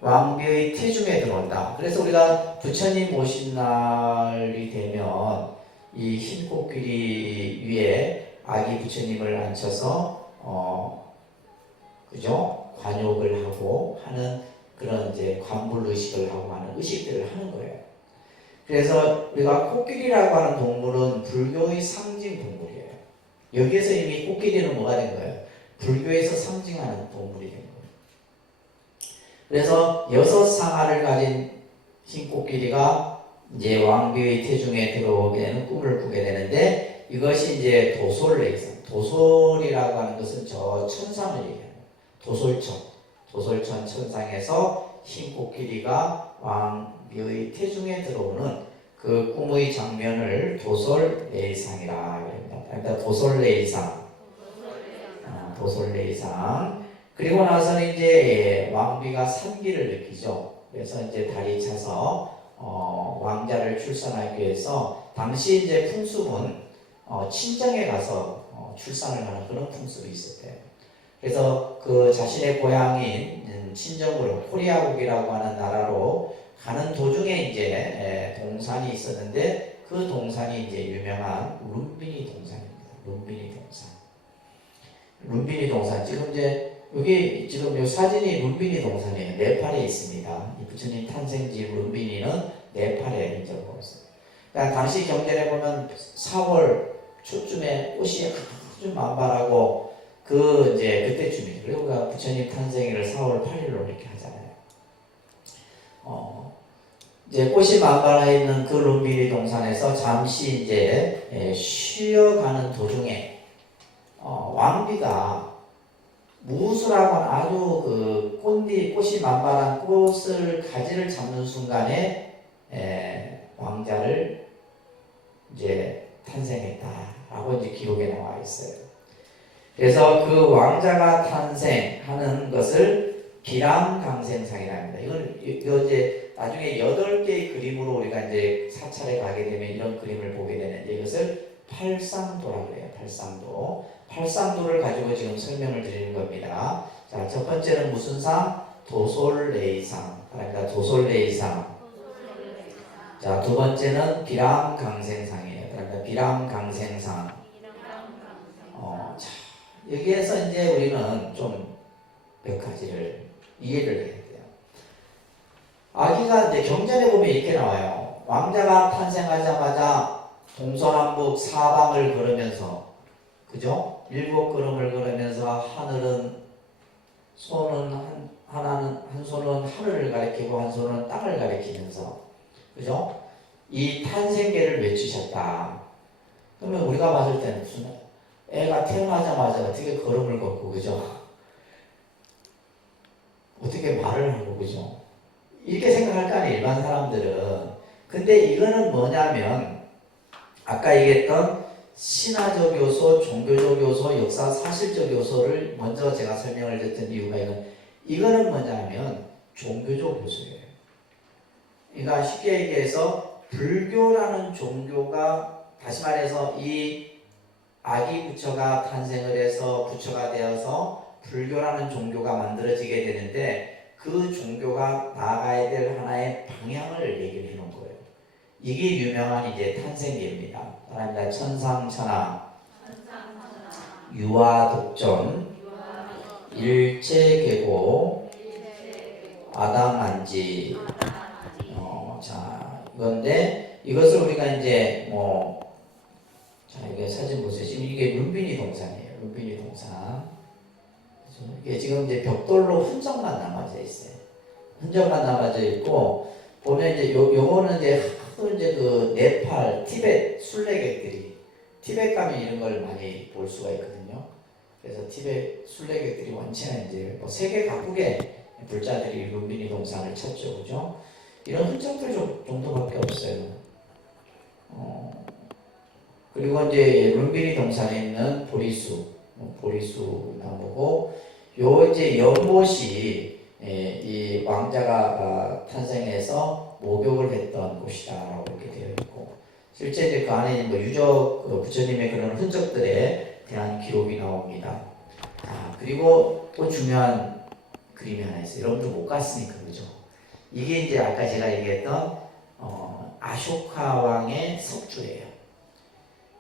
왕비의 태중에 들어온다. 그래서 우리가 부처님 오신 날이 되면 이 흰 코끼리 위에 아기 부처님을 앉혀서 그죠? 관욕을 하고 하는 그런 이제 관불 의식을 하고 하는 의식들을 하는 거예요. 그래서 우리가 코끼리라고 하는 동물은 불교의 상징 동물이에요. 여기에서 이미 코끼리는 뭐가 된 거예요? 불교에서 상징하는 동물이 된 거예요. 그래서 6상아를 가진 흰 코끼리가 이제 왕비의 태중에 들어오게 되는 꿈을 꾸게 되는데 이것이 이제 도솔레이상. 도솔이라고 하는 것은 저 천상을 얘기해요. 도솔천 천상에서 흰 코끼리가 왕비의 태중에 들어오는 그 꿈의 장면을 도솔레이상이라 합니다. 그러니까 도솔레이상. 도솔레이상. 그리고 나서는 이제 왕비가 산기를 느끼죠. 그래서 이제 다리 차서 왕자를 출산하기 위해서 당시 이제 풍습은 친정에 가서 출산을 하는 그런 풍습이 있었대요. 그래서 그 자신의 고향인 친정으로 코리아국이라고 하는 나라로 가는 도중에 이제 동산이 있었는데 그 동산이 이제 유명한 룸비니 동산입니다. 룸비니 동산. 지금 이제 여기 지금 이 사진이 룸비니 동산이에요. 네팔에 있습니다. 이 부처님 탄생지 룸비니는 네팔에 있는 적이 있어요. 그러니까 당시 경전에 보면 4월 초쯤에 꽃이 아주 만발하고 그 이제 그때쯤이죠. 그리고 우리가 부처님 탄생일을 4월 8일로 이렇게 하잖아요. 이제 꽃이 만발해 있는 그 룸비니 동산에서 잠시 이제 쉬어가는 도중에 왕비가 무술하고 아주 그 꽃이 만발한 꽃을 가지를 잡는 순간에 왕자를 이제 탄생했다라고 이제 기록에 나와 있어요. 그래서 그 왕자가 탄생하는 것을 비람강생상이라 합니다. 이거 이제 나중에 8개의 그림으로 우리가 이제 사찰에 가게 되면 이런 그림을 보게 되는데 이것을 팔상도라고 해요. 팔상도를 가지고 지금 설명을 드리는 겁니다. 자, 첫 번째는 무슨 상? 도솔레이상. 도솔레이상. 자, 두 번째는 비람강생상이에요. 그러니까 비람강생상. 자, 여기에서 이제 우리는 좀 몇 가지를 이해를 해야 돼요. 아기가 이제 경전에 보면 이렇게 나와요. 왕자가 탄생하자마자 동서남북 사방을 걸으면서, 그죠? 7걸음을 걸으면서 하늘은 한 손은 하늘을 가리키고 한 손은 땅을 가리키면서, 그죠? 이 탄생계를 외치셨다. 그러면 우리가 봤을 때는 무슨 애가 태어나자마자 어떻게 걸음을 걷고, 그죠? 어떻게 말을 하고, 그죠? 이렇게 생각할 거 아니에요, 일반 사람들은. 근데 이거는 뭐냐면 아까 얘기했던 신화적 요소, 종교적 요소, 역사 사실적 요소를 먼저 제가 설명을 드렸던 이유가 이거는 뭐냐면 종교적 요소예요. 그러니까 쉽게 얘기해서 불교라는 종교가, 다시 말해서 이 아기 부처가 탄생을 해서 부처가 되어서 불교라는 종교가 만들어지게 되는데 그 종교가 나아가야 될 하나의 방향을 얘기를 해놓은 거예요. 이게 유명한 이제 탄생기입니다. 따라합니다. 천상천하, 유아독존, 일체계고, 아당한지. 자, 이건데 이것을 우리가 이제 자, 이게 사진 보세요. 지금 이게 룸비니 동산이에요. 룸비니 동산. 이게 지금 이제 벽돌로 흔적만 남아져 있어요. 흔적만 남아져 있고, 보면 이제 요거는 이제 하도 이제 그 네팔, 티벳 순례객들이, 티벳 가면 이런 걸 많이 볼 수가 있거든요. 그래서 티벳 순례객들이 원체나 이제 세계 각국의 불자들이 룸비니 동산을 찾죠, 그죠? 이런 흔적들 정도밖에 없어요. 그리고 이제 룸비니 동산에 있는 보리수 나무고, 요 이제 연못이 이 왕자가 탄생해서 목욕을 했던 곳이다라고 이렇게 되어 있고, 실제 이제 그 안에 뭐 유적 부처님의 그런 흔적들에 대한 기록이 나옵니다. 자, 그리고 또 중요한 그림이 하나 있어요. 여러분들 못 갔으니까 그죠? 이게 이제 아까 제가 얘기했던 아쇼카 왕의 석주예요.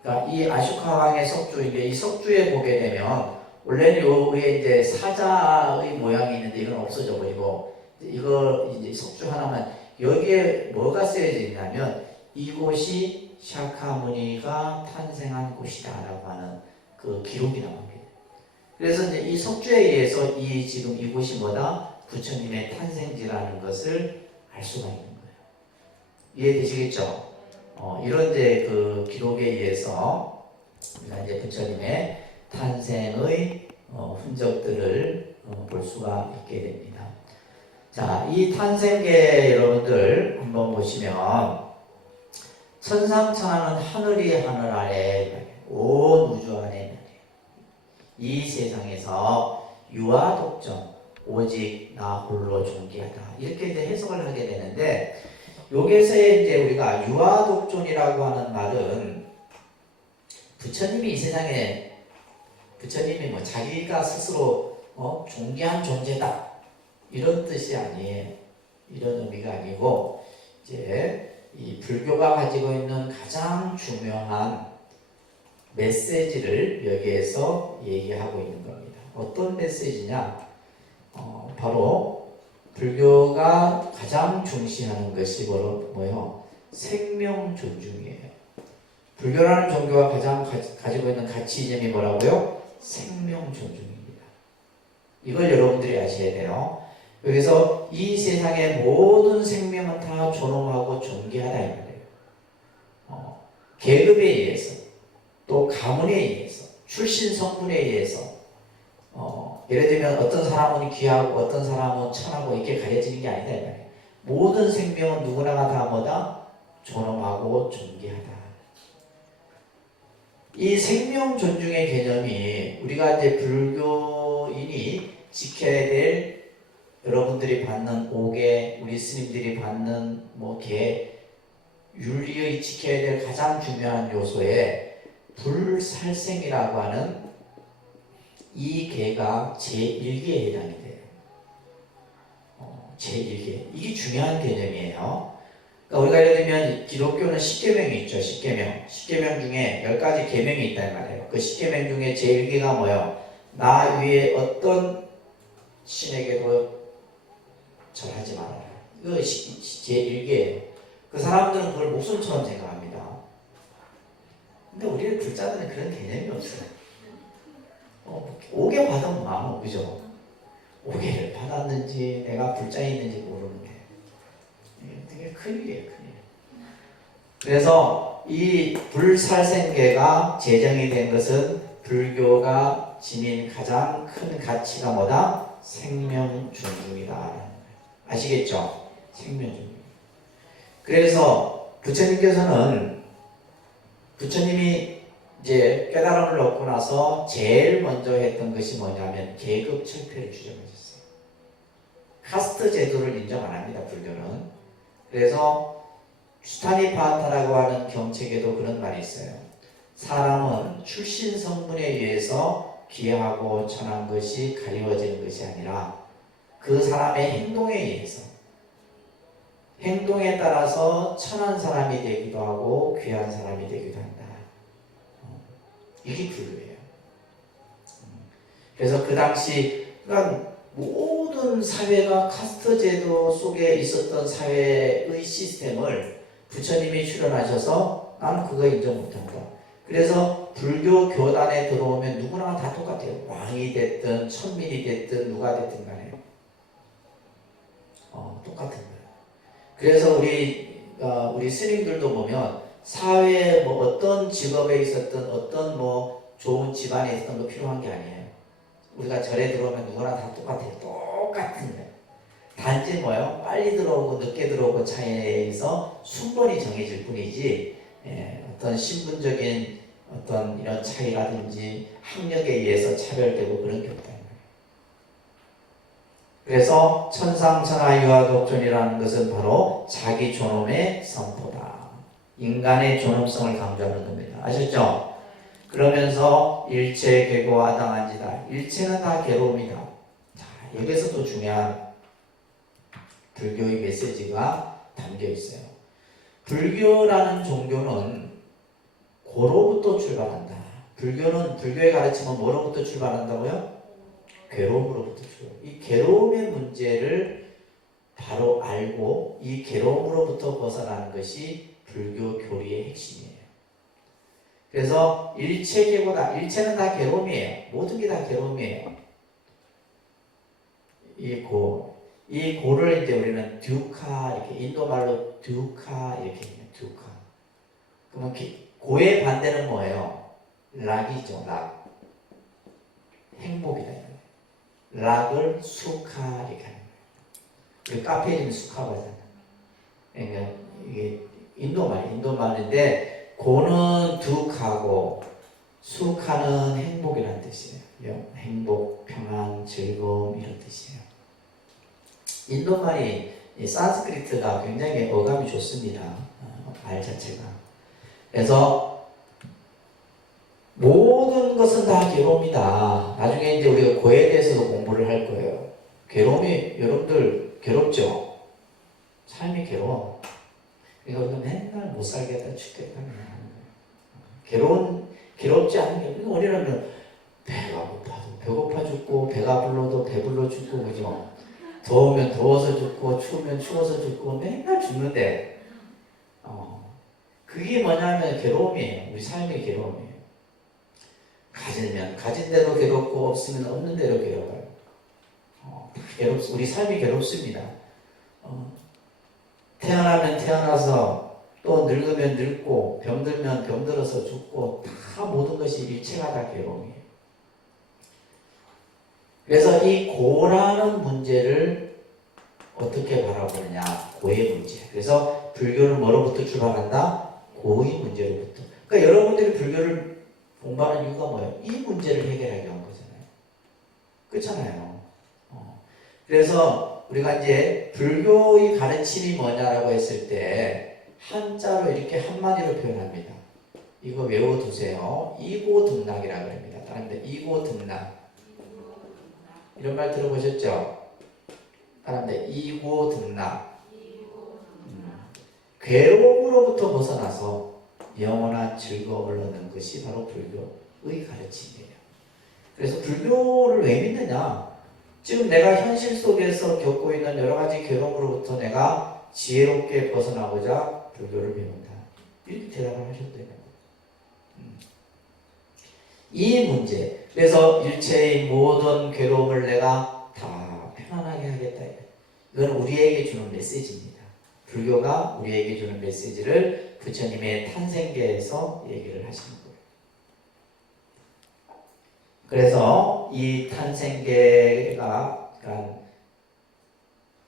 그러니까 이 아쇼카 왕의 석주인데 이 석주에 보게 되면 원래는 요 위에 이제 사자의 모양이 있는데 이건 없어져 버리고 이거 이제 석주 하나만 여기에 뭐가 쓰여져 있냐면 이곳이 샤카무니가 탄생한 곳이다라고 하는 그 기록이 나옵니다. 그래서 이제 이 석주에 의해서 이 지금 이곳이 뭐다? 부처님의 탄생지라는 것을 알 수가 있는 거예요. 이해되시겠죠? 이런 이제 그 기록에 의해서 우리가 이제 부처님의 탄생의 흔적들을 볼 수가 있게 됩니다. 자, 이 탄생계 여러분들 한번 보시면 천상천하는 하늘이 하늘 아래 온 우주 안에 이 세상에서 유아독존 오직 나 홀로 존귀하다 이렇게 이제 해석을 하게 되는데 여기서의 이제 우리가 유아독존이라고 하는 말은 부처님이 이 세상에 부처님이 뭐 자기가 스스로 존귀한 존재다 이런 뜻이 아니에요. 이런 의미가 아니고 이제 이 불교가 가지고 있는 가장 중요한 메시지를 여기에서 얘기하고 있는 겁니다. 어떤 메시지냐? 바로 불교가 가장 중시하는 것이 바로 뭐요? 생명 존중이에요. 불교라는 종교가 가장 가지고 있는 가치점이 뭐라고요? 생명 존중입니다. 이걸 여러분들이 아셔야 돼요. 여기서 이 세상의 모든 생명은 다 존엄하고 존귀하다 이 말이에요. 계급에 의해서 또 가문에 의해서 출신 성분에 의해서 예를 들면 어떤 사람은 귀하고 어떤 사람은 천하고 이렇게 가려지는 게 아니다 이 말이에요. 모든 생명은 누구나가 다 뭐다? 존엄하고 존귀하다. 이 생명 존중의 개념이 우리가 이제 불교인이 지켜야 될 여러분들이 받는 옥에 우리 스님들이 받는 개 윤리의 지켜야 될 가장 중요한 요소에 불살생이라고 하는 이 개가 제1개에 해당이 돼요. 제1개. 이게 중요한 개념이에요. 그러니까 우리가 예를 들면 기독교는 10계명이 있죠. 10계명. 10계명 중에 10가지 계명이 있단 말이에요. 그 10계명 중에 제1개가 뭐예요? 나 위에 어떤 신에게도 절하지 말아라. 이거 제1개예요. 그 사람들은 그걸 목숨처럼 생각합니다. 근데 우리는 불자들은 그런 개념이 없어요. 5개 받으면 마음, 그죠? 5개를 받았는지 내가 불자인지 모르는 게 되게 큰일이에요, 큰일. 그래서 이 불살생계가 제정이 된 것은 불교가 지닌 가장 큰 가치가 뭐다? 생명 존중이다. 아시겠죠? 생명 존중. 그래서 부처님께서는 부처님이 이제 깨달음을 얻고 나서 제일 먼저 했던 것이 뭐냐면 계급 철폐를 주장하셨어요. 카스트 제도를 인정 안 합니다, 불교는. 그래서 추타니파타라고 하는 경책에도 그런 말이 있어요. 사람은 출신 성분에 의해서 귀하고 천한 것이 가리워지는 것이 아니라 그 사람의 행동에 의해서 행동에 따라서 천한 사람이 되기도 하고 귀한 사람이 되기도 한다. 이게 불교예요. 그래서 그 당시 그러니까 모든 사회가 카스트 제도 속에 있었던 사회의 시스템을 부처님이 출현하셔서 나는 그거 인정 못한다. 그래서 불교 교단에 들어오면 누구나 다 똑같아요. 왕이 됐든 천민이 됐든 누가 됐든 간에 똑같은 거예요. 그래서 우리 스님들도 보면 사회에 어떤 직업에 있었던 어떤 좋은 집안에 있었던 거 필요한 게 아니에요. 우리가 절에 들어오면 누구나 다 똑같아요. 똑같은 거예요. 단지 빨리 들어오고 늦게 들어오고 차이에서 순번이 정해질 뿐이지 어떤 신분적인 어떤 이런 차이라든지 학력에 의해서 차별되고 그런 게 없다. 그래서 천상천하유아독존이라는 것은 바로 자기 존엄의 선포다. 인간의 존엄성을 강조하는 겁니다. 아셨죠? 그러면서 일체 괴고와 당한지다. 일체는 다 괴로움이다. 자, 여기서도 중요한 불교의 메시지가 담겨 있어요. 불교라는 종교는 고로부터 출발한다. 불교의 가르침은 뭐로부터 출발한다고요? 괴로움으로부터 출발. 이 괴로움의 문제를 바로 알고 이 괴로움으로부터 벗어나는 것이 불교 교리의 핵심이에요. 그래서 일체계보다 일체는 다 괴로움이에요. 모든 게 다 괴로움이에요. 이 고를 이제 우리는 듀카 이렇게 인도 말로 듀카 이렇게 해요. 듀카. 그러면 고의 반대는 뭐예요? 락이죠. 락. 행복이다. 락을 수카 이렇게 하는 거예요. 우리 카페에 있는 수카고 하잖아요. 그러니까 이게 인도 말인데 고는 듀카고 수카는 행복이라는 뜻이에요. 행복, 평안, 즐거움 이런 뜻이에요. 인도 말이 산스크리트가 굉장히 어감이 좋습니다. 말 자체가. 그래서 모든 것은 다 괴로움이다. 나중에 이제 우리가 고에 대해서도 공부를 할 거예요. 괴로움이 여러분들 괴롭죠? 삶이 괴로워. 그러니까 우리가 맨날 못 살겠다, 죽겠다 하는 거예요. 괴롭지 않은 게 우리는 배가 고파도 배고파 죽고 배가 불러도 배불러 죽고 그죠? 더우면 더워서 죽고 추우면 추워서 죽고 맨날 죽는데 그게 뭐냐면 괴로움이에요. 우리 삶의 괴로움이에요. 가지면 가진 대로 괴롭고 없으면 없는 대로 괴로워요. 우리 삶이 괴롭습니다. 태어나면 태어나서 또 늙으면 늙고 병들면 병들어서 죽고 다 모든 것이 일체가 다 괴로움이에요. 그래서 이 고라는 문제를 어떻게 바라보느냐? 고의 문제. 그래서 불교는 뭐로부터 출발한다? 고의 문제로부터. 그러니까 여러분들이 불교를 공부하는 이유가 뭐예요? 이 문제를 해결하기 위한 거잖아요. 그렇잖아요. 그래서 우리가 이제 불교의 가르침이 뭐냐라고 했을 때 한자로 이렇게 한마디로 표현합니다. 이거 외워두세요. 이고등락이라고 합니다. 다른 데 이고등락. 이런 말 들어보셨죠? 다른 데 이고등락. 괴로움으로부터 벗어나서 영원한 즐거움을 얻는 것이 바로 불교의 가르침이에요. 그래서 불교를 왜 믿느냐? 지금 내가 현실 속에서 겪고 있는 여러 가지 괴로움으로부터 내가 지혜롭게 벗어나고자 불교를 배운다. 이렇게 대답을 하셔도 되는 거예요. 이 문제. 그래서 일체의 모든 괴로움을 내가 다 편안하게 하겠다. 이건 우리에게 주는 메시지입니다. 불교가 우리에게 주는 메시지를 부처님의 탄생계에서 얘기를 하시는 거예요. 그래서 이 탄생계가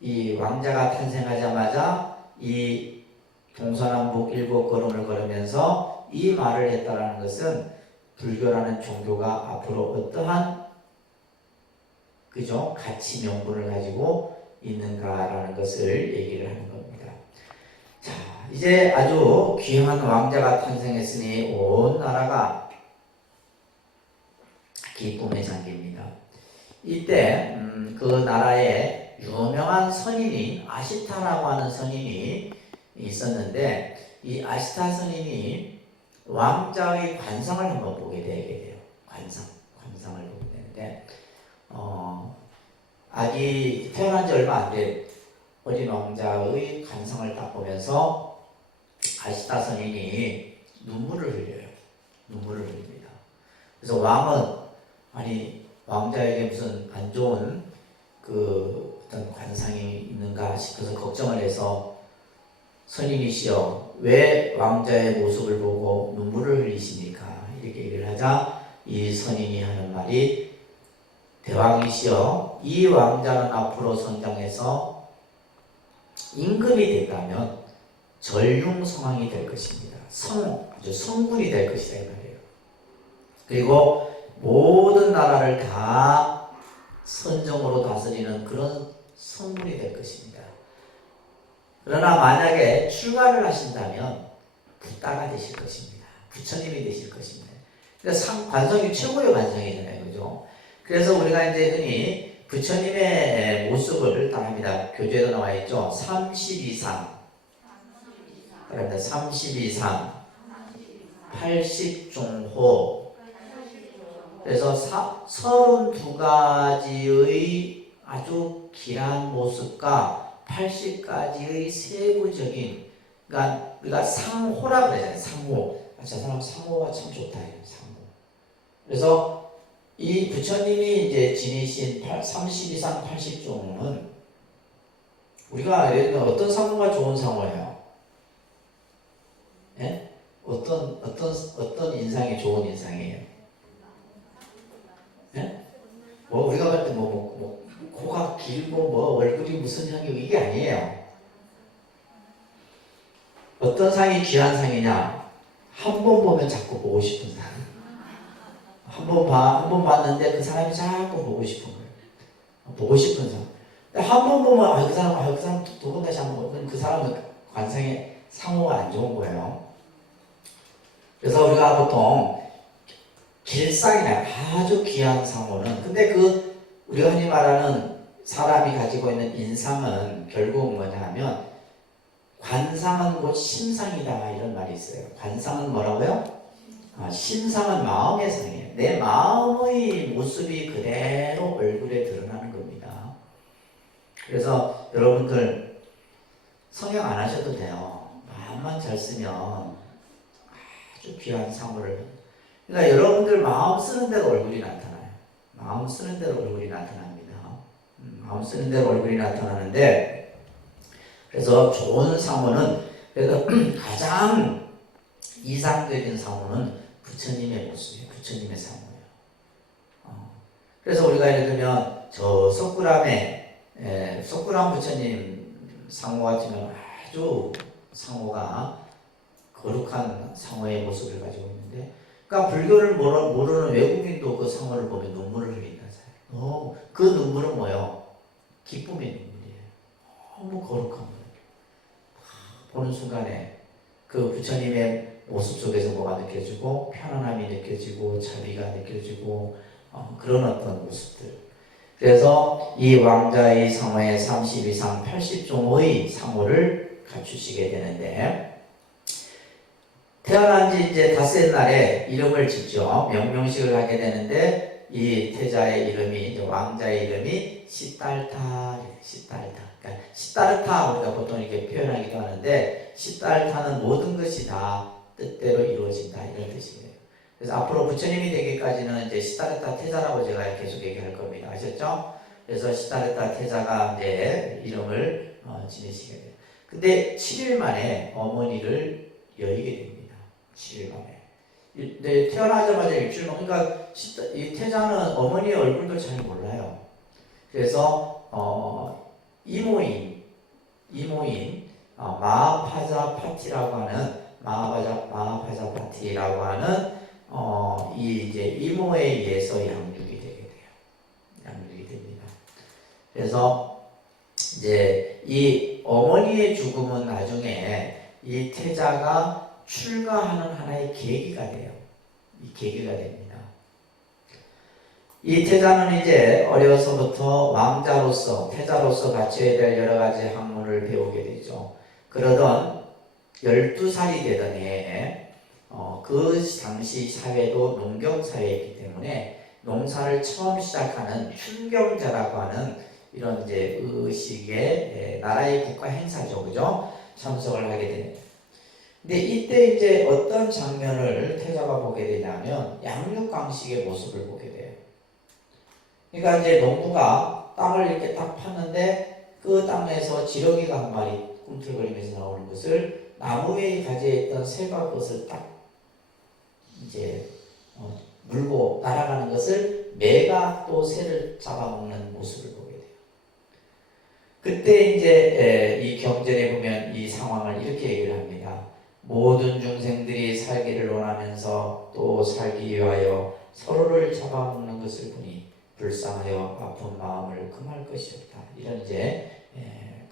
이 왕자가 탄생하자마자 이 동서남북 일곱 걸음을 걸으면서 이 말을 했다라는 것은 불교라는 종교가 앞으로 어떠한 그죠? 가치 명분을 가지고 있는가라는 것을 얘기를 하는 겁니다. 자, 이제 아주 귀한 왕자가 탄생했으니 온 나라가 기쁨에 잠깁니다. 이때 그 나라에 유명한 선인이 아시타라고 하는 선인이 있었는데 이 아시타 선인이 왕자의 관상을 한번 보게 되게 돼요. 관상을 보게 되는데 아기 태어난 지 얼마 안 된 어린 왕자의 관상을 딱 보면서 아시타 선인이 눈물을 흘려요. 눈물을 흘립니다. 그래서 왕은 아니 왕자에게 무슨 안 좋은 그 어떤 관상이 있는가 싶어서 걱정을 해서 선인이시여 왜 왕자의 모습을 보고 눈물을 흘리십니까? 이렇게 얘기를 하자 이 선인이 하는 말이 대왕이시여 이 왕자는 앞으로 성장해서 임금이 됐다면 전륜성왕이 될 것입니다. 아주 성군이 될 것이다 이 말이에요. 그리고 모든 나라를 다 선정으로 다스리는 그런 성군이 될 것입니다. 그러나 만약에 출가를 하신다면 부따가 되실 것입니다. 부처님이 되실 것입니다. 그러니까 관성이 최고의 관성이잖아요. 그죠? 그래서 우리가 이제 흔히 부처님의 모습을 따릅니다. 교재에도 나와 있죠. 32상. 그러니까 32상, 80중호. 그래서 32가지의 아주 귀한 모습과 80가지의 세부적인, 그러니까 우리가 상호라 그러잖아요. 상호. 저 사람 상호가 참 좋다. 상호. 그래서 이 부처님이 이제 지니신 32상 80종은 우리가 어떤 상호가 좋은 상호예요? 예? 어떤 인상이 좋은 인상이에요? 예? 뭐 우리가 봤을 때 코가 길고 뭐 얼굴이 무슨 향이 이게 아니에요. 어떤 상이 귀한 상이냐? 한 번 보면 자꾸 보고 싶은 상. 한 번 봤는데 그 사람이 자꾸 보고 싶은 거예요. 보고 싶은 상. 한 번 보면 그 사람 두 번 다시 한번 보면 그 사람은 관상의 상호가 안 좋은 거예요. 그래서 우리가 보통 길상이나 아주 귀한 상호는, 근데 우리가 흔히 말하는 사람이 가지고 있는 인상은 결국 뭐냐 하면 관상은 곧 심상이다 이런 말이 있어요. 관상은 뭐라고요? 심상은 마음의 상이에요. 내 마음의 모습이 그대로 얼굴에 드러나는 겁니다. 그래서 여러분들 성형 안 하셔도 돼요. 마음만 잘 쓰면 아주 귀한 상호를. 그러니까 여러분들 마음 쓰는 대로 얼굴이 나타나요. 마음 쓰는 대로 얼굴이 나타납니다. 마음 쓰는 대로 얼굴이 나타나는데, 그래서 좋은 상호는, 그래서 가장 이상적인 상호는 부처님의 모습이에요. 부처님의 상호예요. 그래서 우리가 예를 들면 저 석굴암 부처님 상호 같으면 아주 상호가 거룩한 상호의 모습을 가지고 있는데, 그러니까 불교를 모르는 외국인도 그 상호를 보면 눈물을 흘린다잖아요. 그 눈물은 뭐예요? 기쁨의 눈물이에요. 너무 거룩한 거예요. 보는 순간에 그 부처님의 모습 속에서 뭐가 느껴지고, 편안함이 느껴지고, 자비가 느껴지고, 그런 어떤 모습들. 그래서 이 왕자의 상호의 32상 80종의 상호를 갖추시게 되는데, 태어난 지 이제 닷새 날에 이름을 짓죠. 명명식을 하게 되는데, 이 태자의 이름이, 이제 왕자의 이름이 시달타. 그러니까 시달타 우리가 보통 이렇게 표현하기도 하는데, 시달타는 모든 것이 다 뜻대로 이루어진다 이런 뜻이에요. 그래서 앞으로 부처님이 되기까지는 이제 시달타 태자라고 제가 계속 얘기할 겁니다. 아셨죠? 그래서 시달타 태자가 이제 이름을 지니시게 돼요. 근데 7일 만에 어머니를 여의게 됩니다. 7일 만에. 근데 태어나자마자 일주일 만에, 그러니까 이 태자는 어머니의 얼굴도 잘 몰라요. 그래서 이모인 마하파자 파티라고 하는 마하파자 파티라고 하는 이 이제 이모에 의해서 양육이 되게 돼요. 양육이 됩니다. 그래서 이제 이 어머니의 죽음은 나중에 이 태자가 출가하는 하나의 계기가 돼요. 이 계기가 됩니다. 이 태자는 이제 어려서부터 왕자로서, 태자로서 갖춰야 될 여러 가지 학문을 배우게 되죠. 그러던 12살이 되던 해에 그 당시 사회도 농경사회이기 때문에 농사를 처음 시작하는 춘경자라고 하는 이런 이제 의식의 나라의 국가 행사죠. 그죠? 참석을 하게 됩니다. 근데 이때 이제 어떤 장면을 태자가 보게 되냐면 양육강식의 모습을 보게 돼요. 그러니까 이제 농부가 땅을 이렇게 딱 팠는데 그 땅에서 지렁이가 한 마리 꿈틀거리면서 나오는 것을 나무 위에 가지있던 새가 그것을 딱 이제 물고 날아가는 것을 매가 또 새를 잡아먹는 모습을 보게 돼요. 그때 이제 이 경전에 보면 이 상황을 이렇게 얘기를 합니다. 모든 중생들이 살기를 원하면서 또 살기 위하여 서로를 잡아먹는 것을 보니 불쌍하여 아픈 마음을 금할 것이 없다. 이런 이제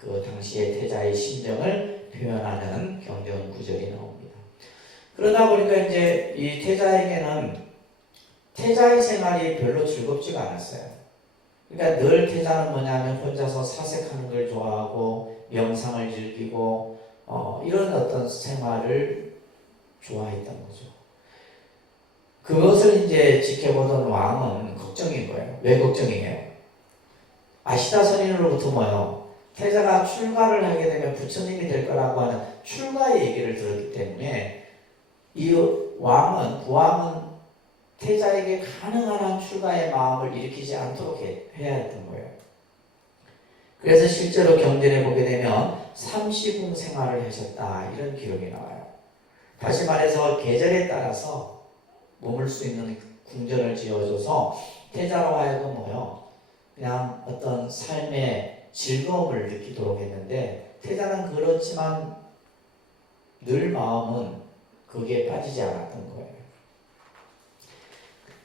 그 당시의 태자의 심정을 표현하는 경전 구절이 나옵니다. 그러다 보니까 이제 이 태자에게는 태자의 생활이 별로 즐겁지가 않았어요. 그러니까 늘 태자는 뭐냐면 혼자서 사색하는 걸 좋아하고 명상을 즐기고 이런 어떤 생활을 좋아했던 거죠. 그것을 이제 지켜보던 왕은 걱정인 거예요. 왜 걱정이에요? 아시다 선인으로부터 뭐요? 태자가 출가를 하게 되면 부처님이 될 거라고 하는 출가의 얘기를 들었기 때문에 이 부왕은 태자에게 가능한 한 출가의 마음을 일으키지 않도록 해야 했던 거예요. 그래서 실제로 경전에 보게 되면 삼시궁 생활을 하셨다 이런 기록이 나와요. 다시 말해서 계절에 따라서 머물 수 있는 궁전을 지어줘서 태자로 하여금 뭐요? 그냥 어떤 삶의 즐거움을 느끼도록 했는데 태자는 그렇지만 늘 마음은 거기에 빠지지 않았던 거예요.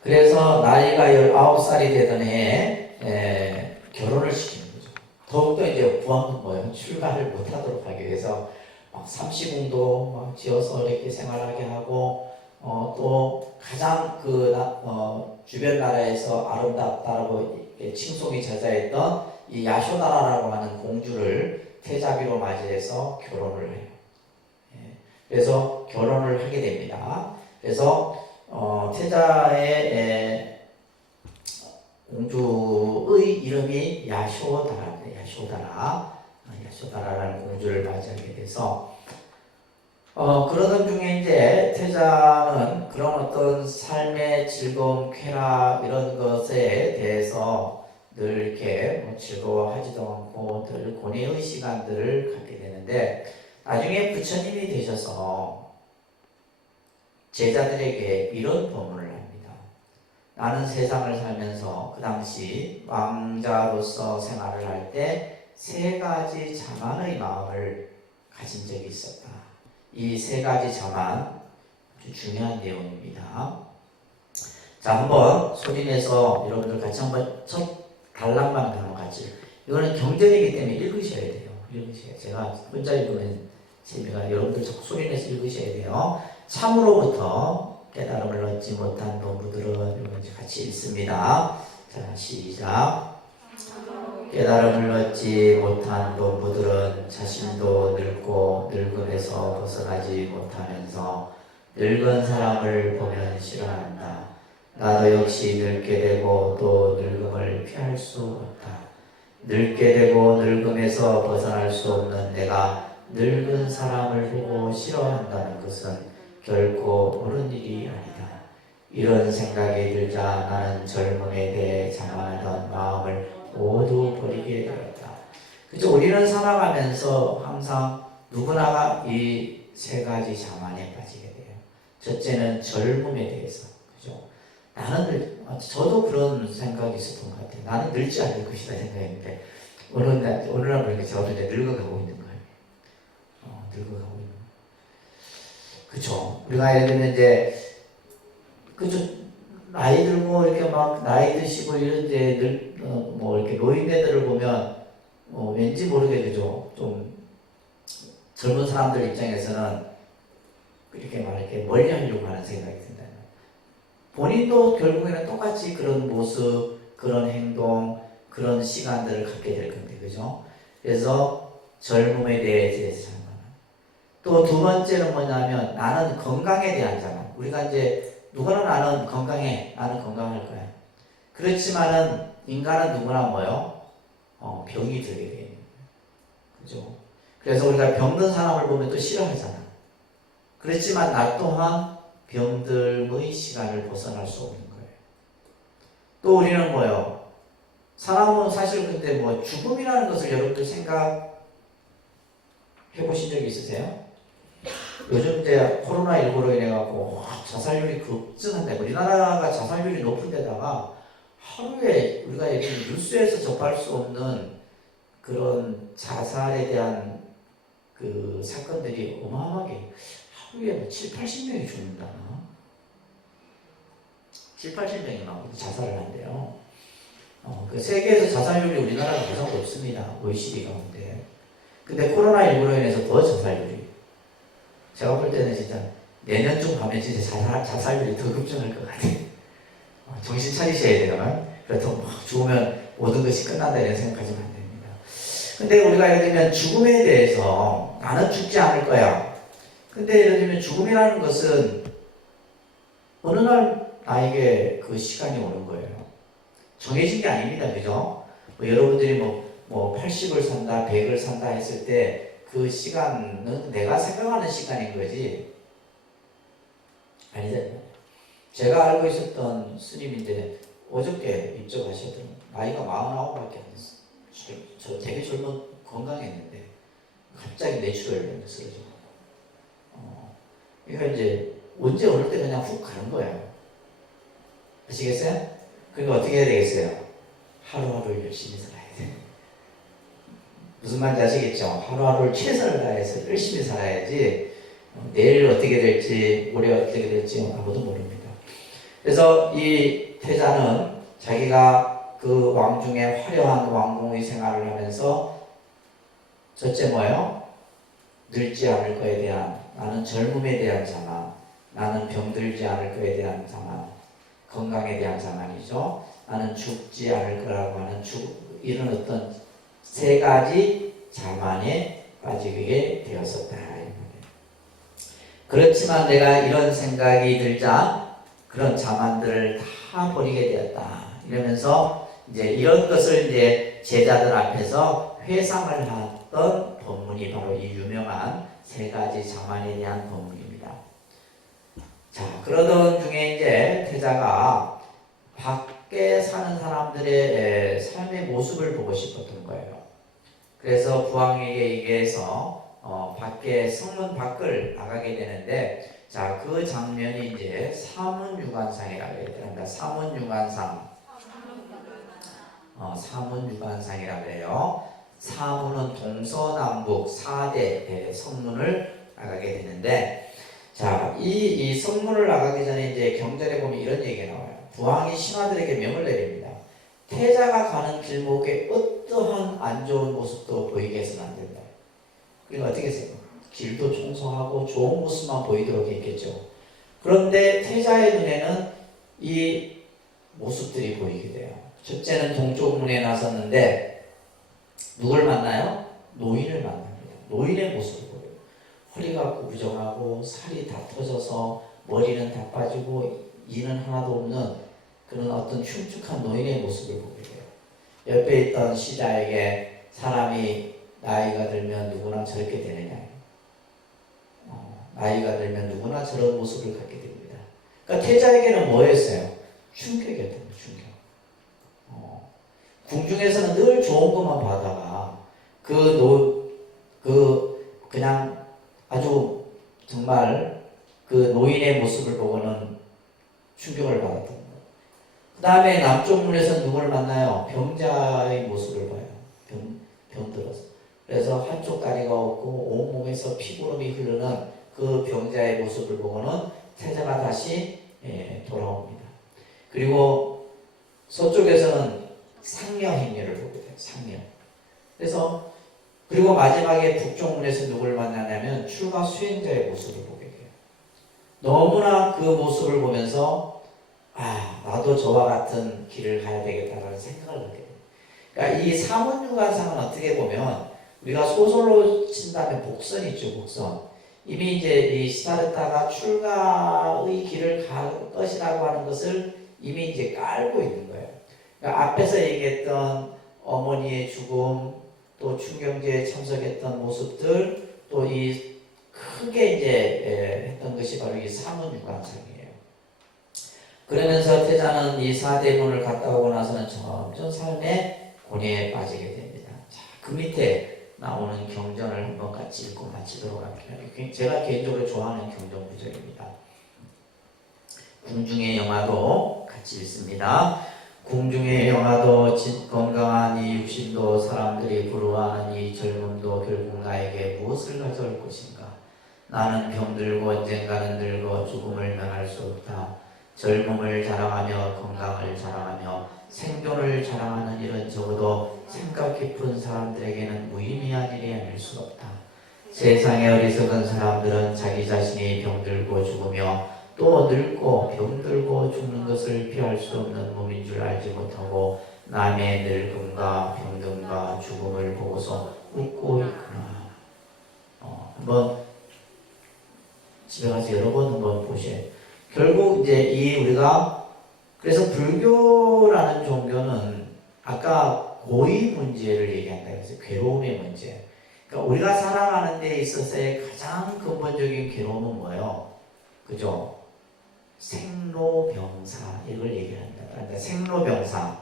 그래서 나이가 19살이 되던 해에 결혼을 시키는 거죠. 더욱더 이제 부왕은 뭐예요? 출가를 못하도록 하기 위해서 막 삼시궁도 막 지어서 이렇게 생활하게 하고 또 가장 주변 나라에서 아름답다라고 칭송이 자자했던 이 야쇼다라라고 하는 공주를 태자비로 맞이해서 결혼을 해요. 그래서 결혼을 하게 됩니다. 그래서 태자의 공주의 이름이 야쇼다라는 공주를 맞이하게 돼서 그러던 중에 이제 태자는 그런 어떤 삶의 즐거움, 쾌락 이런 것에 대해서 늘 이렇게 즐거워하지도 않고 늘 고뇌의 시간들을 갖게 되는데 나중에 부처님이 되셔서 제자들에게 이런 법문을 합니다. 나는 세상을 살면서 그 당시 왕자로서 생활을 할 때 세 가지 자만의 마음을 가진 적이 있었다. 이 세 가지 자만 아주 중요한 내용입니다. 자, 한번 소리내서 여러분들 같이 한번 첫 단락만 한번 같이. 이거는 경전이기 때문에 읽으셔야 돼요. 제가 혼자 읽으면 재미가 여러분들 소리내서 읽으셔야 돼요. 참으로부터 깨달음을 얻지 못한 농부들은 이거 같이 읽습니다. 자, 시작. 깨달음을 얻지 못한 농부들은 자신도 늙고 늙음에서 벗어나지 못하면서 늙은 사람을 보면 싫어한다. 나도 역시 늙게 되고 또 늙음을 피할 수 없다. 늙게 되고 늙음에서 벗어날 수 없는 내가 늙은 사람을 보고 싫어한다는 것은 결코 옳은 일이 아니다. 이런 생각이 들자 나는 젊음에 대해 자만하던 마음을 모두 버리게 되었다. 그죠? 우리는 살아가면서 항상 누구나가 이 세 가지 자만에 빠지게 돼요. 첫째는 젊음에 대해서. 그죠? 저도 그런 생각이 있었던 것 같아요. 나는 늙지 않을 것이다 생각했는데, 어느 날 보니까 저도 이제 늙어가고 있는 거예요. 늙어가고 있는 거예요. 그쵸? 우리가 예를 들면 이제, 그죠? 나이 들고 이렇게 막 나이 드시고 이런데 뭐 이렇게 노인네들을 보면 왠지 모르게 그죠? 좀 젊은 사람들 입장에서는 이렇게 막 이렇게 멀리 하려고 하는 생각이 든다요. 본인도 결국에는 똑같이 그런 모습, 그런 행동, 그런 시간들을 갖게 될 건데, 그죠? 그래서 젊음에 대해서 자만. 또 두 번째는 뭐냐면 나는 건강에 대한 자만. 우리가 이제 누구나 나는 건강해. 나는 건강할 거야. 그렇지만은 인간은 누구나 뭐요? 병이 들게 돼요. 그죠? 그래서 우리가 병든 사람을 보면 또 싫어하잖아. 그렇지만 나 또한 병들의 시간을 벗어날 수 없는 거예요. 또 우리는 뭐요? 사람은 사실 근데 뭐 죽음이라는 것을 여러분들 생각해 보신 적이 있으세요? 요즘 이제 코로나19로 인해 갖고 자살률이 급증한다. 우리나라가 자살률이 높은 데다가 하루에 우리가 얘기하는 뉴스에서 접할 수 없는 그런 자살에 대한 그 사건들이 어마어마하게 하루에 뭐 7, 80명이 죽는다. 7, 80명이 막 자살을 한대요. 그 세계에서 자살률이 우리나라가 가장 높습니다. OECD 가운데. 근데 코로나19로 인해서 더 자살률이. 제가 볼 때는 진짜 내년쯤 가면 진짜 자살률이 더 급증할 것 같아요. 정신 차리셔야 돼요. 그렇다고 막 죽으면 모든 것이 끝난다 이런 생각하시면 안 됩니다. 근데 우리가 예를 들면 죽음에 대해서 나는 죽지 않을 거야. 근데 예를 들면 죽음이라는 것은 어느 날 나에게 그 시간이 오는 거예요. 정해진 게 아닙니다. 그죠? 여러분들이 뭐 80을 산다, 100을 산다 했을 때 그 시간은 내가 생각하는 시간인 거지. 아니잖아요. 제가 알고 있었던 스님인데 어저께 입적하셨던 나이가 49밖에 안 됐어요. 저 되게 젊은 건강했는데 갑자기 뇌출혈로 쓰러져. 그러니까 이제 언제 어느 때 그냥 훅 가는 거예요. 아시겠어요? 그러니까 어떻게 해야 되겠어요? 하루하루 열심히 살아야 돼. 무슨 말인지 아시겠죠? 하루하루를 최선을 다해서 열심히 살아야지 내일 어떻게 될지 모레 어떻게 될지 아무도 모릅니다. 그래서 이 태자는 자기가 그 왕중의 화려한 왕궁의 생활을 하면서 첫째 뭐예요? 늙지 않을 거에 대한, 나는 젊음에 대한 자만, 나는 병들지 않을 거에 대한 자만, 건강에 대한 자만이죠. 나는 죽지 않을 거라고 하는 이런 어떤 세 가지 자만에 빠지게 되었었다. 그렇지만 내가 이런 생각이 들자 그런 자만들을 다 버리게 되었다. 이러면서 이제 이런 것을 이제 제자들 앞에서 회상을 했던 법문이 바로 이 유명한 세 가지 자만에 대한 법문입니다. 자, 그러던 중에 이제 태자가 밖에 사는 사람들의 삶의 모습을 보고 싶었던 거예요. 그래서 부왕에게 얘기해서 밖에 성문 밖을 나가게 되는데, 자, 그 장면이 이제 사문유관상이라고 해야 됩니다. 사문유관상. 사문유관상이라고 해요. 사문은 동서남북 4대 성문을 나가게 되는데, 자, 이 성문을 나가기 전에 이제 경전에 보면 이런 얘기가 나와요. 부왕이 신하들에게 명을 내립니다. 태자가 가는 길목에 어떠한 안 좋은 모습도 보이게 해서는 안 된다. 그러니까 어떻게 했어요? 길도 청소하고 좋은 모습만 보이도록 했겠죠. 그런데 태자의 눈에는 이 모습들이 보이게 돼요. 첫째는 동쪽 문에 나섰는데 누굴 만나요? 노인을 만납니다. 노인의 모습을 보여요. 허리가 구부정하고 살이 다 터져서 머리는 다 빠지고 이는 하나도 없는 그런 어떤 흉측한 노인의 모습을 보게 돼요. 옆에 있던 시자에게 사람이 나이가 들면 누구나 저렇게 되느냐. 나이가 들면 누구나 저런 모습을 갖게 됩니다. 그러니까 태자에게는 뭐였어요? 충격이었던 거예요. 충격. 궁중에서는 늘 좋은 것만 봐다가 그냥 아주 정말 그 노인의 모습을 보고는 충격을 받았던 거예요. 그 다음에 남쪽 문에서 누구를 만나요? 병자의 모습을 봐요. 병들어서. 그래서 한쪽 다리가 없고 온몸에서 피구름이 흐르는 그 병자의 모습을 보고는 태자가 다시 돌아옵니다. 그리고 서쪽에서는 상녀 행렬을 보게 돼요. 상녀. 그래서 그리고 마지막에 북쪽 문에서 누구를 만나냐면 출가 수행자의 모습을 보게 돼요. 너무나 그 모습을 보면서 나도 저와 같은 길을 가야 되겠다라는 생각을 하게 돼요. 그러니까 이 사문유관상은 어떻게 보면 우리가 소설로 친다면 복선이 있죠, 복선. 이미 이제 이 시다르타가 출가의 길을 갈 것이라고 하는 것을 이미 이제 깔고 있는 거예요. 그러니까 앞에서 얘기했던 어머니의 죽음, 또 춘경제에 참석했던 모습들, 또 이 크게 이제 했던 것이 바로 이 사문유관상이에요. 그러면서 태자는 이 사대문을 갔다 오고 나서는 점점 삶의 고뇌에 빠지게 됩니다. 자, 그 밑에 나오는 경전을 한번 같이 읽고 마치도록 할게요. 제가 개인적으로 좋아하는 경전 구절입니다. 궁중의 영화도 같이 읽습니다. 궁중의 영화도 건강한 이 육신도 사람들이 부러워하는 이 젊음도 결국 나에게 무엇을 가져올 것인가? 나는 병들고 언젠가는 늙어 죽음을 면할 수 없다. 젊음을 자랑하며 건강을 자랑하며 생존을 자랑하는 일은 적어도 생각 깊은 사람들에게는 무의미한 일이 아닐 수 없다. 세상의 어리석은 사람들은 자기 자신이 병들고 죽으며 또 늙고 병들고 죽는 것을 피할 수 없는 몸인 줄 알지 못하고 남의 늙음과 병듦과 죽음을 보고서 웃고 있구나. 한번 집에 가서 여러 번 한번 보세요. 결국 이제 이 우리가 그래서 불교라는 종교는 아까 고의 문제를 얘기한다 그래서 괴로움의 문제. 그러니까 우리가 살아가는 데 있어서의 가장 근본적인 괴로움은 뭐예요? 그죠? 생로병사 이걸 얘기한다. 그러니까 생로병사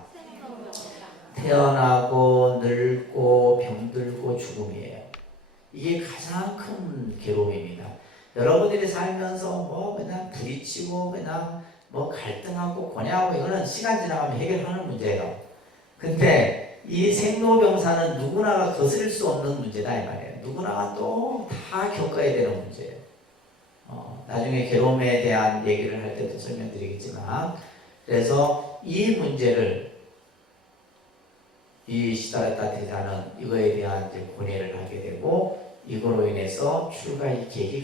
태어나고 늙고 병들고 죽음이에요. 이게 가장 큰 괴로움입니다. 여러분들이 살면서 뭐 그냥 부딪히고 그냥 뭐 갈등하고 고뇌하고 이거는 시간 지나가면 해결하는 문제예요. 근데 이 생로병사는 누구나가 거스릴 수 없는 문제다 이 말이에요. 누구나가 또 다 겪어야 되는 문제예요. 나중에 괴로움에 대한 얘기를 할 때도 설명드리겠지만 그래서 이 문제를 이 시다르타 대사는 이거에 대한 이제 고뇌를 하게 되고 이거로 인해서 출가의 계기가